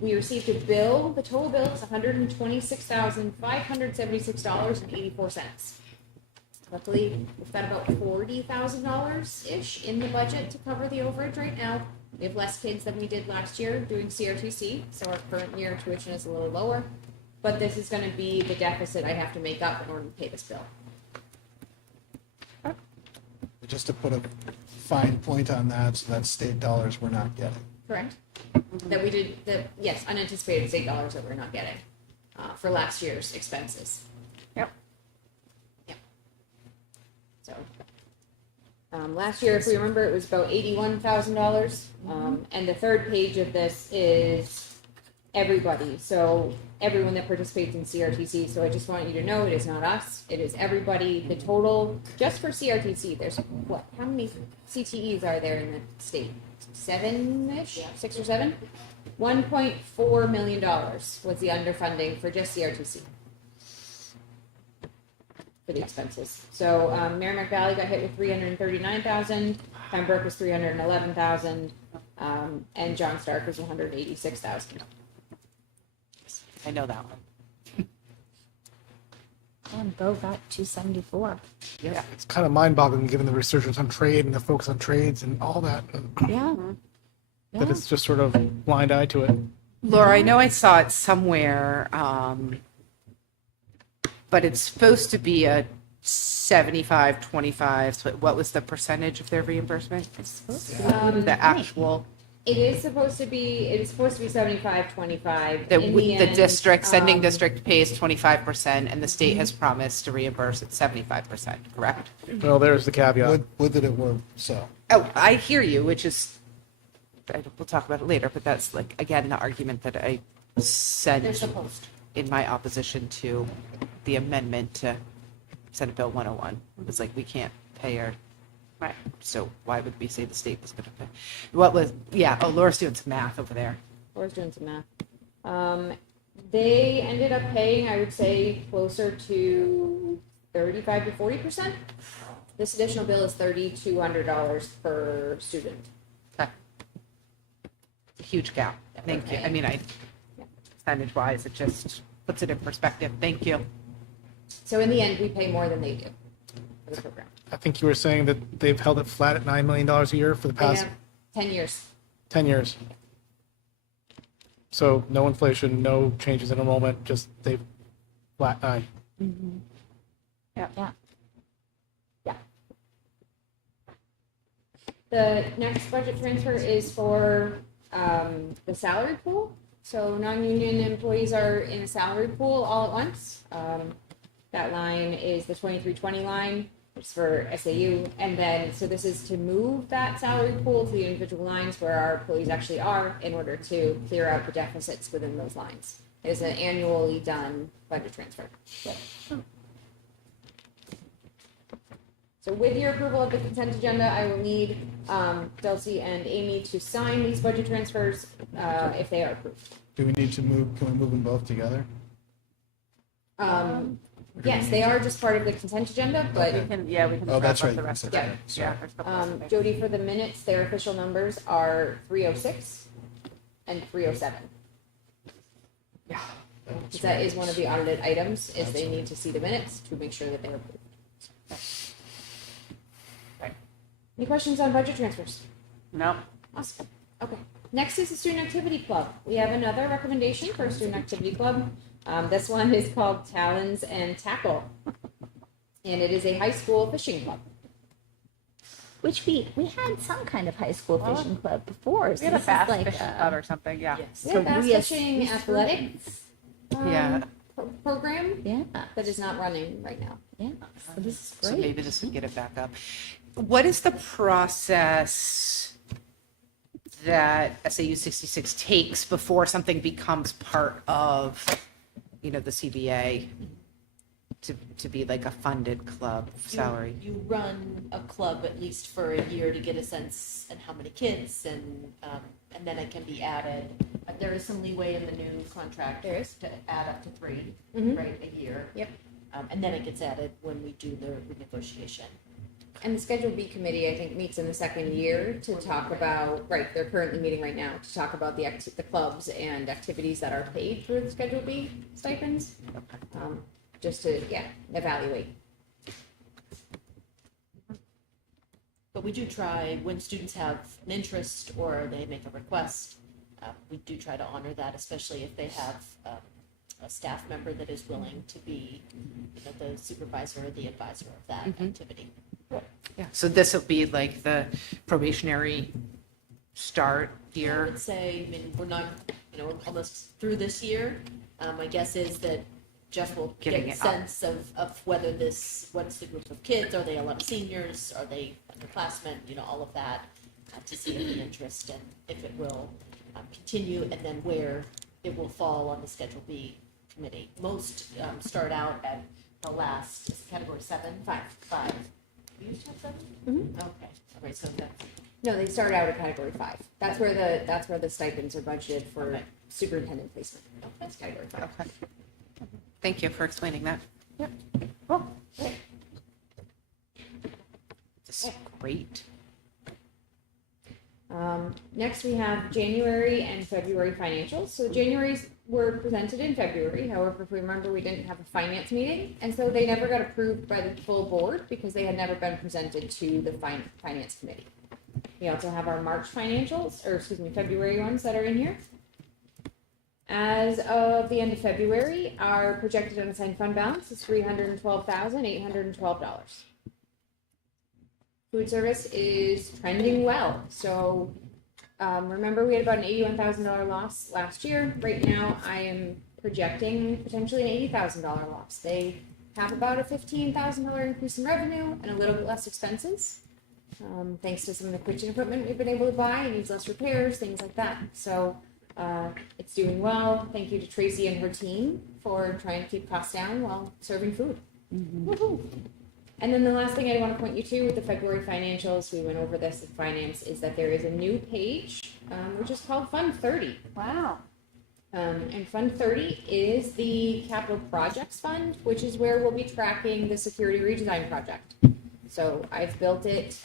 We received a bill, the total bill is $126,576.84. Luckily, we've got about $40,000-ish in the budget to cover the overage right now. We have less kids than we did last year doing CRTC, so our current year tuition is a little lower. But this is going to be the deficit I have to make up in order to pay this bill. Just to put a fine point on that, so that's state dollars we're not getting. Correct? That we did, yes, unanticipated state dollars that we're not getting for last year's expenses. Yep. So, last year, if we remember, it was about $81,000. And the third page of this is everybody. So everyone that participates in CRTC. So I just want you to know it is not us. It is everybody. The total, just for CRTC, there's what? How many CTEs are there in the state? 7-ish? 6 or 7? $1.4 million was the underfunding for just CRTC. For the expenses. So Merrimack Valley got hit with $339,000, Pembroke was $311,000, and John Stark was $186,000. I know that one. And Bo got 274. Yeah. It's kind of mind-boggling given the resurgence on trade and the focus on trades and all that. Yeah. That it's just sort of blind eye to it. Laura, I know I saw it somewhere, but it's supposed to be a 75-25. So what was the percentage of their reimbursement? The actual. It is supposed to be 75-25. The district, sending district pays 25%, and the state has promised to reimburse at 75%, correct? Well, there's the caveat. Would that it were so. Oh, I hear you, which is, we'll talk about it later, but that's like, again, the argument that I They're said supposed. in my opposition to the amendment to Senate Bill 101. It was like, we can't pay our, Right. so why would we say the state was going to pay? What was, yeah, oh, Laura's doing some math over there. Laura's doing some math. They ended up paying, I would say, closer to 35 to 40%. This additional bill is $3,200 per student. Okay. It's a huge gap. Thank you. I mean, percentage wise, it just puts it in perspective. Thank you. So in the end, we pay more than they do for the program. I think you were saying that they've held it flat at $9 million a year for the They past have 10 years. 10 years. So no inflation, no changes in enrollment, just they've flat 9. Yeah. The next budget transfer is for the salary pool. So non-union employees are in a salary pool all at once. That line is the 2320 line, which is for SAU. And then, so this is to move that salary pool to the individual lines where our employees actually are in order to clear out the deficits within those lines. It is an annually done budget transfer. So with your approval of the consent agenda, I will need Dulcie and Amy to sign these budget transfers if they are approved. Do we need to move, can we move them both together? Yes, they are just part of the consent agenda, but We can, yeah, we can. Oh, that's wrap up right. The rest of Yeah. it. Yeah. there's a couple of things. Jody, for the minutes, their official numbers are 306 and 307. Yeah. Because that is one of the audited items, is they need to see the minutes to make sure that they're approved. Right. Any questions on budget transfers? No. Awesome. Okay. Next is the Student Activity Club. We have another recommendation for a Student Activity Club. This one is called Talons and Tackle. And it is a high school fishing club. Which we had some kind of high school fishing club before. We had a bass fishing club or something, yeah. We have bass fishing athletics Yeah. program Yeah. that is not running right now. Yeah. So this is So great. maybe this would get it back up. What is the process that SAU 66 takes before something becomes part of, the CBA to be like a funded club salary? You run a club at least for a year to get a sense and how many kids, and then it can be added. There is some leeway in the new contract. There is. To add up to 3, Mhm. right, a year. Yep. And then it gets added when we do the renegotiation. And the Schedule B committee, I think, meets in the second year to talk about, right, they're currently meeting right now to talk about the clubs and activities that are paid through the Schedule B stipends. Just to, evaluate. But we do try, when students have an interest or they make a request, we do try to honor that, especially if they have a staff member that is willing to be, the supervisor or the advisor of that activity. Yeah, so this will be like the probationary start I year. would say, we're not, almost through this year. My guess is that Jeff will Getting get a it up. sense of whether what's the group of kids, are they a lot of seniors, are they underclassmen, all of that, to see the interest and if it will continue, and then where it will fall on the Schedule B committee. Most start out at the last, category 7, 5. You used to have 7? Mhm. Okay, all right, so that's. No, they start out at category 5. That's where the stipends are budgeted for superintendent placement. That's category 5. Okay. Thank you for explaining that. Yep. Cool. This is great. Next, we have January and February financials. So January's were presented in February. However, if we remember, we didn't have a finance meeting, and so they never got approved by the full board because they had never been presented to the finance committee. We also have our March financials, February ones that are in here. As of the end of February, our projected unassigned fund balance is $312,812. Food service is trending well. So remember, we had about an $81,000 loss last year. Right now, I am projecting potentially an $80,000 loss. They have about a $15,000 increase in revenue and a little bit less expenses. Thanks to some of the kitchen equipment we've been able to buy, it needs less repairs, things like that. So it's doing well. Thank you to Tracy and her team for trying to keep costs down while serving food. Woohoo! And then the last thing I want to point you to with the February financials, we went over this in finance, is that there is a new page, which is called Fund 30. Wow. And Fund 30 is the Capital Projects Fund, which is where we'll be tracking the security redesign project. So I've built it,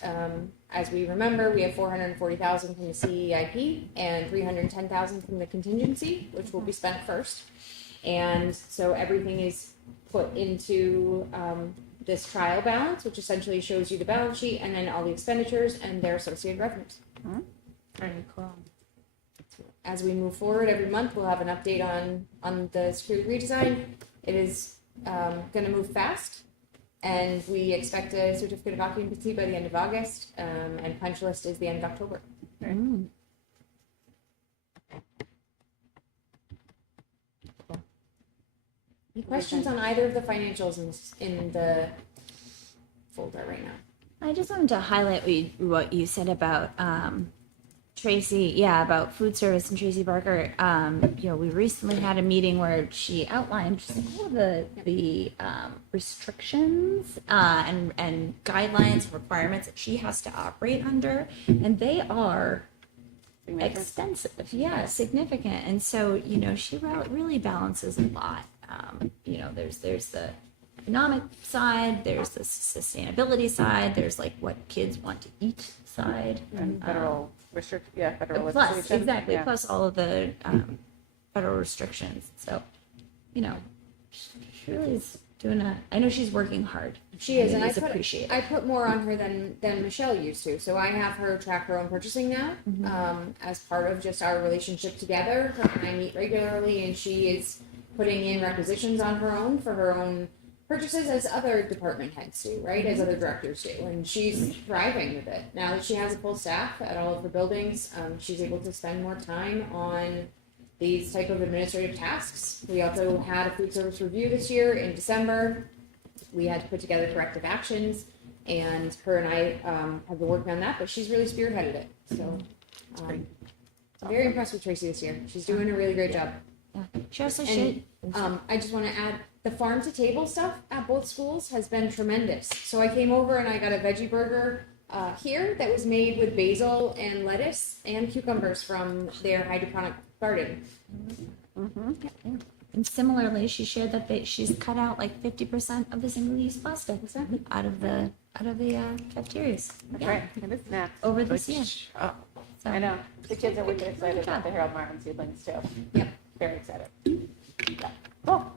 as we remember, we have $440,000 from the CEIP and $310,000 from the contingency, which will be spent first. And so everything is put into this trial balance, which essentially shows you the balance sheet and then all the expenditures and their associated revenues. Very cool. As we move forward every month, we'll have an update on the security redesign. It is going to move fast, and we expect a certificate of occupancy by the end of August, and punch list is the end of October. Any questions on either of the financials in the folder right now? I just wanted to highlight what you said about Tracy, about food service and Tracy Barker. We recently had a meeting where she outlined just all of the restrictions and guidelines and requirements that she has to operate under, and they are extensive, significant. And so she really balances a lot. There's the economic side, there's the sustainability side, there's like what kids want to eat side. And federal federal Plus, legislation. exactly, Yeah. plus all of the federal restrictions. So, you know, she really is doing I know she's working hard. She is, and it's appreciated. I put more on her than Michelle used to. So I have her track her own purchasing now, as part of just our relationship together. Her and I meet regularly, and she is putting in requisitions on her own for her own purchases, as other department heads do, right? As other directors do, and she's thriving with it. Now that she has a full staff at all of her buildings, she's able to spend more time on these type of administrative tasks. We also had a food service review this year in December. We had to put together corrective actions, and her and I have been working on that, but she's really spearheaded it. So I'm very impressed with Tracy this year. She's doing a really great job. Yeah. She also And, I just want to add, the farm to table stuff at both schools has been tremendous. So I came over and I got a veggie burger here that was made with basil and lettuce and cucumbers from their hydroponic garden. And similarly, she shared that she's cut out like 50% of the single-use plastic out of the cafeterias. That's right. It is snacks. Over this year. Oh, So, I know. The kids are wicked excited about the Harold Martin seedlings too. Yep. Very excited. Yeah. Cool.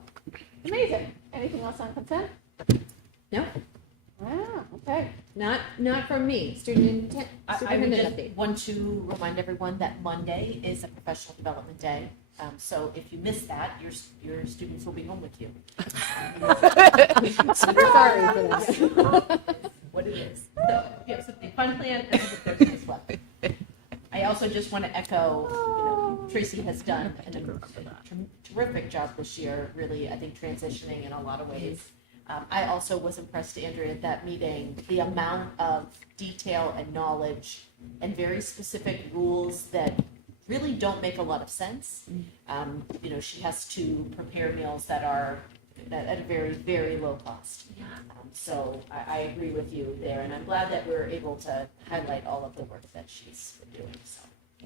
Amazing. Anything else on consent? No, Wow. Okay. not from me. Student I would superintendent just update. want to remind everyone that Monday is a professional development day. So if you miss that, your students will be home with you. Sorry for that. What it is. So if you have something fun planned, this is a Thursday as well. I also just want to echo, Tracy has done a terrific job this year, really, I think, transitioning in a lot of ways. I also was impressed, Andrea, at that meeting, the amount of detail and knowledge and very specific rules that really don't make a lot of sense. She has to prepare meals that are at a very, very low cost. So I agree with you there, and I'm glad that we're able to highlight all of the work that she's been doing. So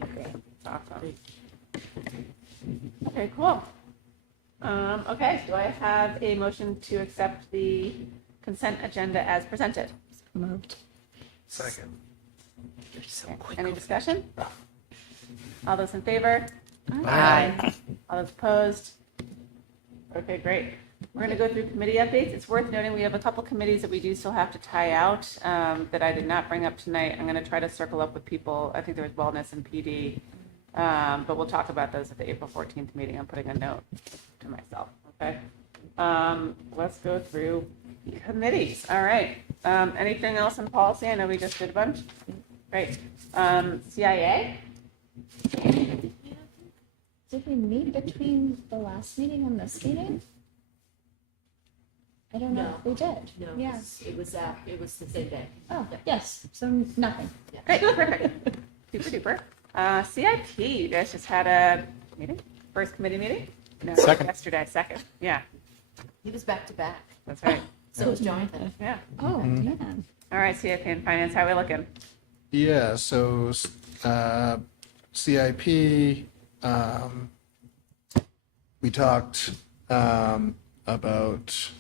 Okay. Awesome. Okay, cool. Okay, do I have a motion to accept the consent agenda as presented? moved. Second. Okay, any discussion? All those in favor? Aye. All those opposed? Okay, great. We're going to go through committee updates. It's worth noting we have a couple committees that we do still have to tie out that I did not bring up tonight. I'm going to try to circle up with people. I think there was wellness and PD, but we'll talk about those at the April 14th meeting. I'm putting a note to myself. Okay. Let's go through committees. All right. Anything else in policy? I know we just did a bunch. Great. CIA? Did we meet between the last meeting and this meeting? I don't know if we did. no, Yeah. it was the same day. Oh, yes. So nothing. Great, perfect. Super duper. CIP, you guys just had a meeting? First committee meeting? No, Second. yesterday, second. Yeah, He was back to back. that's right. So was Jonathan. Yeah. Oh, man. All right, CIP and finance, how are we looking? Yeah, so CIP, we talked about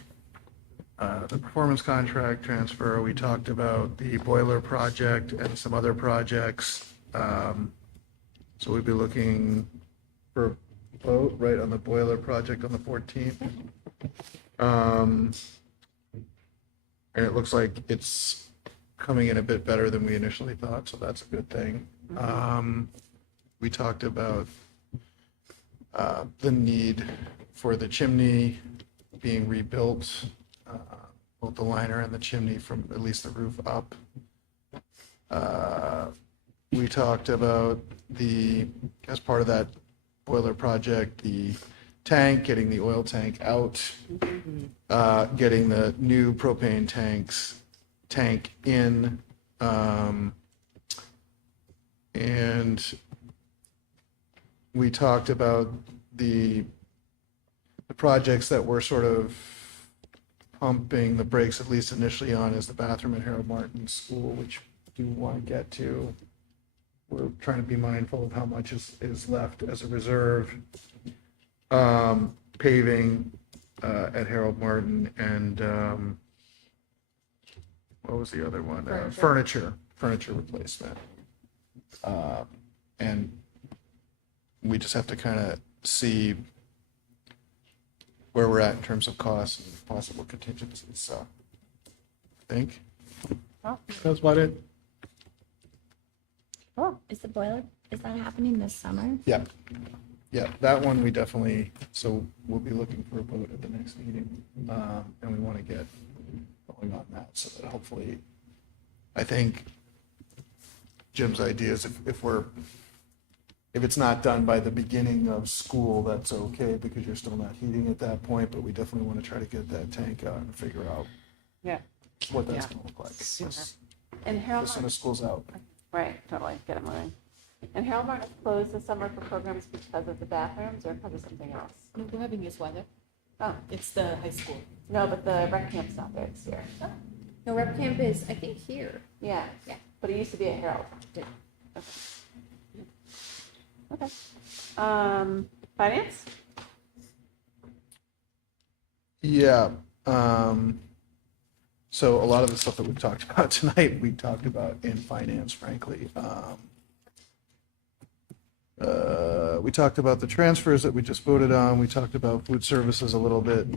the performance contract transfer. We talked about the boiler project and some other projects. So we'd be looking for a vote right on the boiler project on the 14th. And it looks like it's coming in a bit better than we initially thought, so that's a good thing. We talked about the need for the chimney being rebuilt, both the liner and the chimney from at least the roof up. We talked about as part of that boiler project, the tank, getting the oil tank out, getting the new propane tank in, and we talked about the projects that we're sort of pumping the brakes, at least initially, on is the bathroom at Harold Martin School, which we do want to get to. We're trying to be mindful of how much is left as a reserve. Paving, at Harold Martin, and what was the other one? Furniture replacement. And we just have to kind of see where we're at in terms of costs and possible contingencies, so I think that's about it. Oh, is that happening this summer? Yeah, that one we definitely, so we'll be looking for a vote at the next meeting, and we want to get going on that, so that hopefully, I think Jim's idea is if it's not done by the beginning of school, that's okay, because you're still not heating at that point, but we definitely want to try to get that tank out and figure out what that's going to look like. And Harold As soon as school's out. Right, totally, get it moving. And Harold Martin is closed this summer for programs because of the bathrooms or because of something else? No, we're having this weather. Oh, It's the high school. no, but the rec camp's not there this year. No, rep camp is, I think, here. Yeah, but it used to be at Harold. Yeah. Okay. Finance? Yeah. So a lot of the stuff that we've talked about tonight, we talked about in finance, frankly. We talked about the transfers that we just voted on. We talked about food services a little bit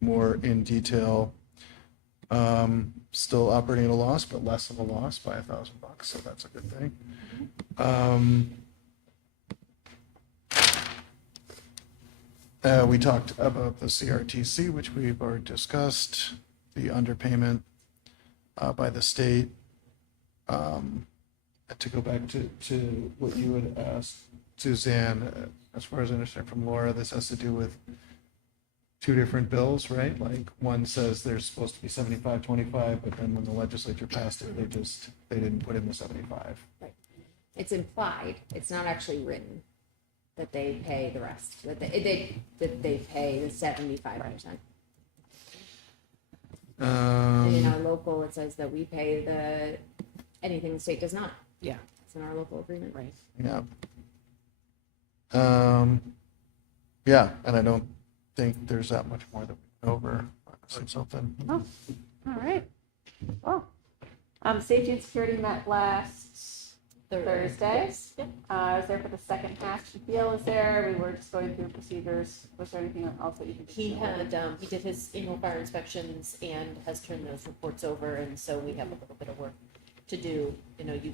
more in detail. Still operating at a loss, but less of a loss by $1,000, so that's a good thing. We talked about the CRTC, which we've already discussed, the underpayment by the state. To go back to what you had asked, Suzanne, as far as I understand from Laura, this has to do with two different bills, right? Like one says there's supposed to be 75-25, but then when the legislature passed it, they didn't put in the 75. Right. It's implied. It's not actually written that they pay the rest. That they pay the 75%. And in our local, it says that we pay anything the state does not. Yeah. It's in our local agreement. Right. Yeah. And I don't think there's that much more that we know over something. Oh, all right. Well, safety and security met last Thursday. Yes. Yep. I was there for the second half. Shaquille was there. We were just going through procedures. Was there anything else that you could? He did his annual fire inspections and has turned those reports over, and so we have a little bit of work to do. You know, if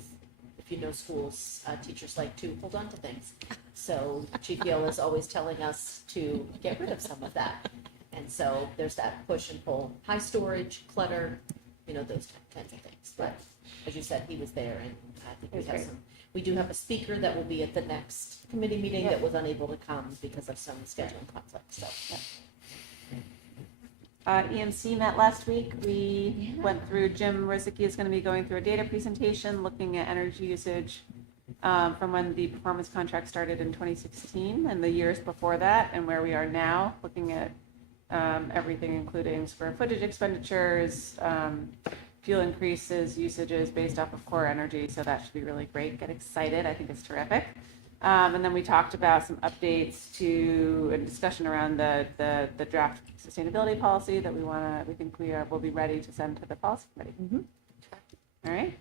you know schools, teachers like to hold on to things. So Chief Yale is always telling us to get rid of some of that. And so there's that push and pull, high storage, clutter, those kinds of things. But as you said, he was there, and I think we do have a speaker that will be at the next committee meeting that was unable to come because of some scheduling conflicts. So. EMC met last week. We went through, Jim Rizicki is going to be going through a data presentation looking at energy usage from when the performance contract started in 2016 and the years before that and where we are now, looking at everything including square footage expenditures, fuel increases, usages based off of core energy. So that should be really great. Get excited. I think it's terrific. And then we talked about some updates to a discussion around the draft sustainability policy that we think will be ready to send to the policy committee. Mm-hmm. All right.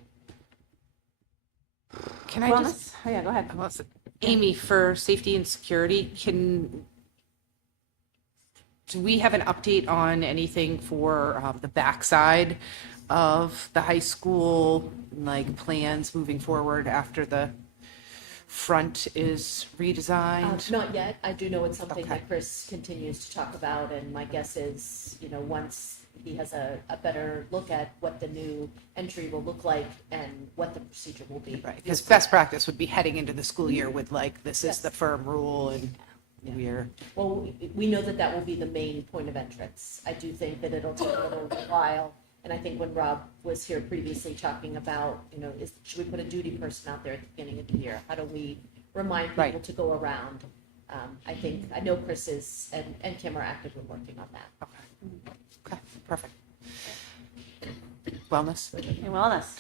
Can I just? Oh yeah, go ahead. Amy, for safety and security, do we have an update on anything for the backside of the high school, like plans moving forward after the front is redesigned? Not yet. I do know it's something that Chris continues to talk about, and my guess is, once he has a better look at what the new entry will look like and what the procedure will be. Right, because best practice would be heading into the school year with this is the firm rule and we're... Well, we know that will be the main point of entrance. I do think that it'll take a little while. And I think when Rob was here previously talking about, should we put a duty person out there at the beginning of the year? How do we remind people to go around? I know Chris is, and Kim are actively working on that. Okay, perfect. Wellness. And wellness.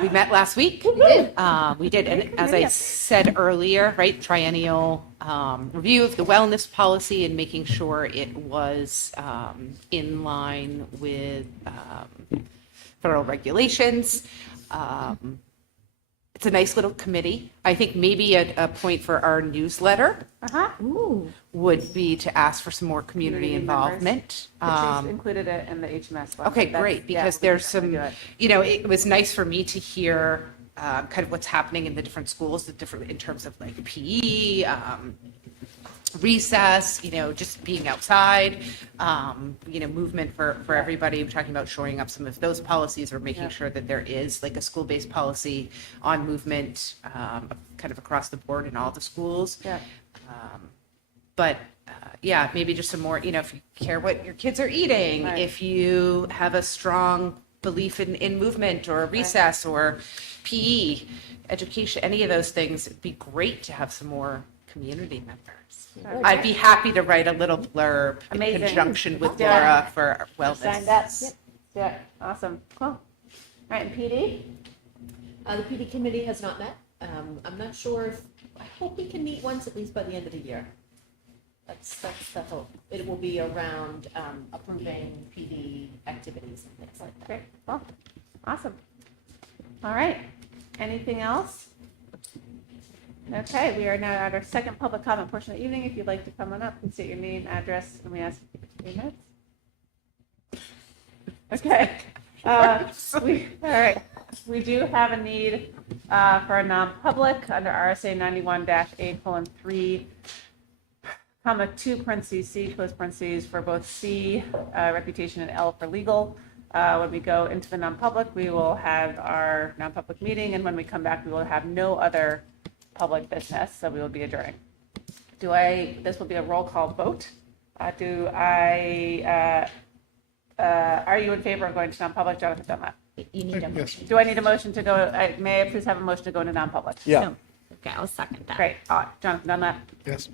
We met last week. We did. And as I said earlier, triennial review of the wellness policy and making sure it was in line with federal regulations. It's a nice little committee. I think maybe a point for our newsletter Ooh. would be to ask for some more community involvement. Patrice included it in the HMS one. Okay, That's- great, yeah, because we can there's definitely some, do it. you know, it was nice for me to hear kind of what's happening in the different schools, the different, in terms of like PE, recess, you know, just being outside, you know, movement for everybody. We're talking about shoring up some of those policies or making Yeah. sure that there is like a school-based policy on movement kind of across the board in all the schools. Yeah. But yeah, maybe just some more, you know, if you care what your kids are eating, Right. if you have a strong belief in movement or recess or PE, education, any of those things, it'd be great to have some more community members. Right. I'd be happy to write a little blurb Amazing. in conjunction with Yeah. Laura for Signed wellness. up. Yeah, awesome, cool. All right, and PD? The PD committee has not met. I'm not sure if, I hope we can meet once at least by the end of the year. That's the hope. It will be around approving PD activities and things like that. Great, cool, awesome. All right, anything else? Okay, we are now at our second public comment portion of the evening. If you'd like to come on up, please state your name, address, and we ask you to keep 3 minutes. Okay. All right. We do have a need for a non-public under RSA 91-8:3, comma 2 parentheses C close parentheses for both C reputation and L for legal. When we go into the non-public, we will have our non-public meeting, and when we come back, we will have no other public business, so we will be adjourning. This will be a roll call vote. Are you in favor of going to non-public? Jonathan Dunlap. You need a motion. Do I need a motion to go, may I please have a motion to go into non-public? Yeah. Okay, I'll second that. Great. Jonathan Dunlap. Yes.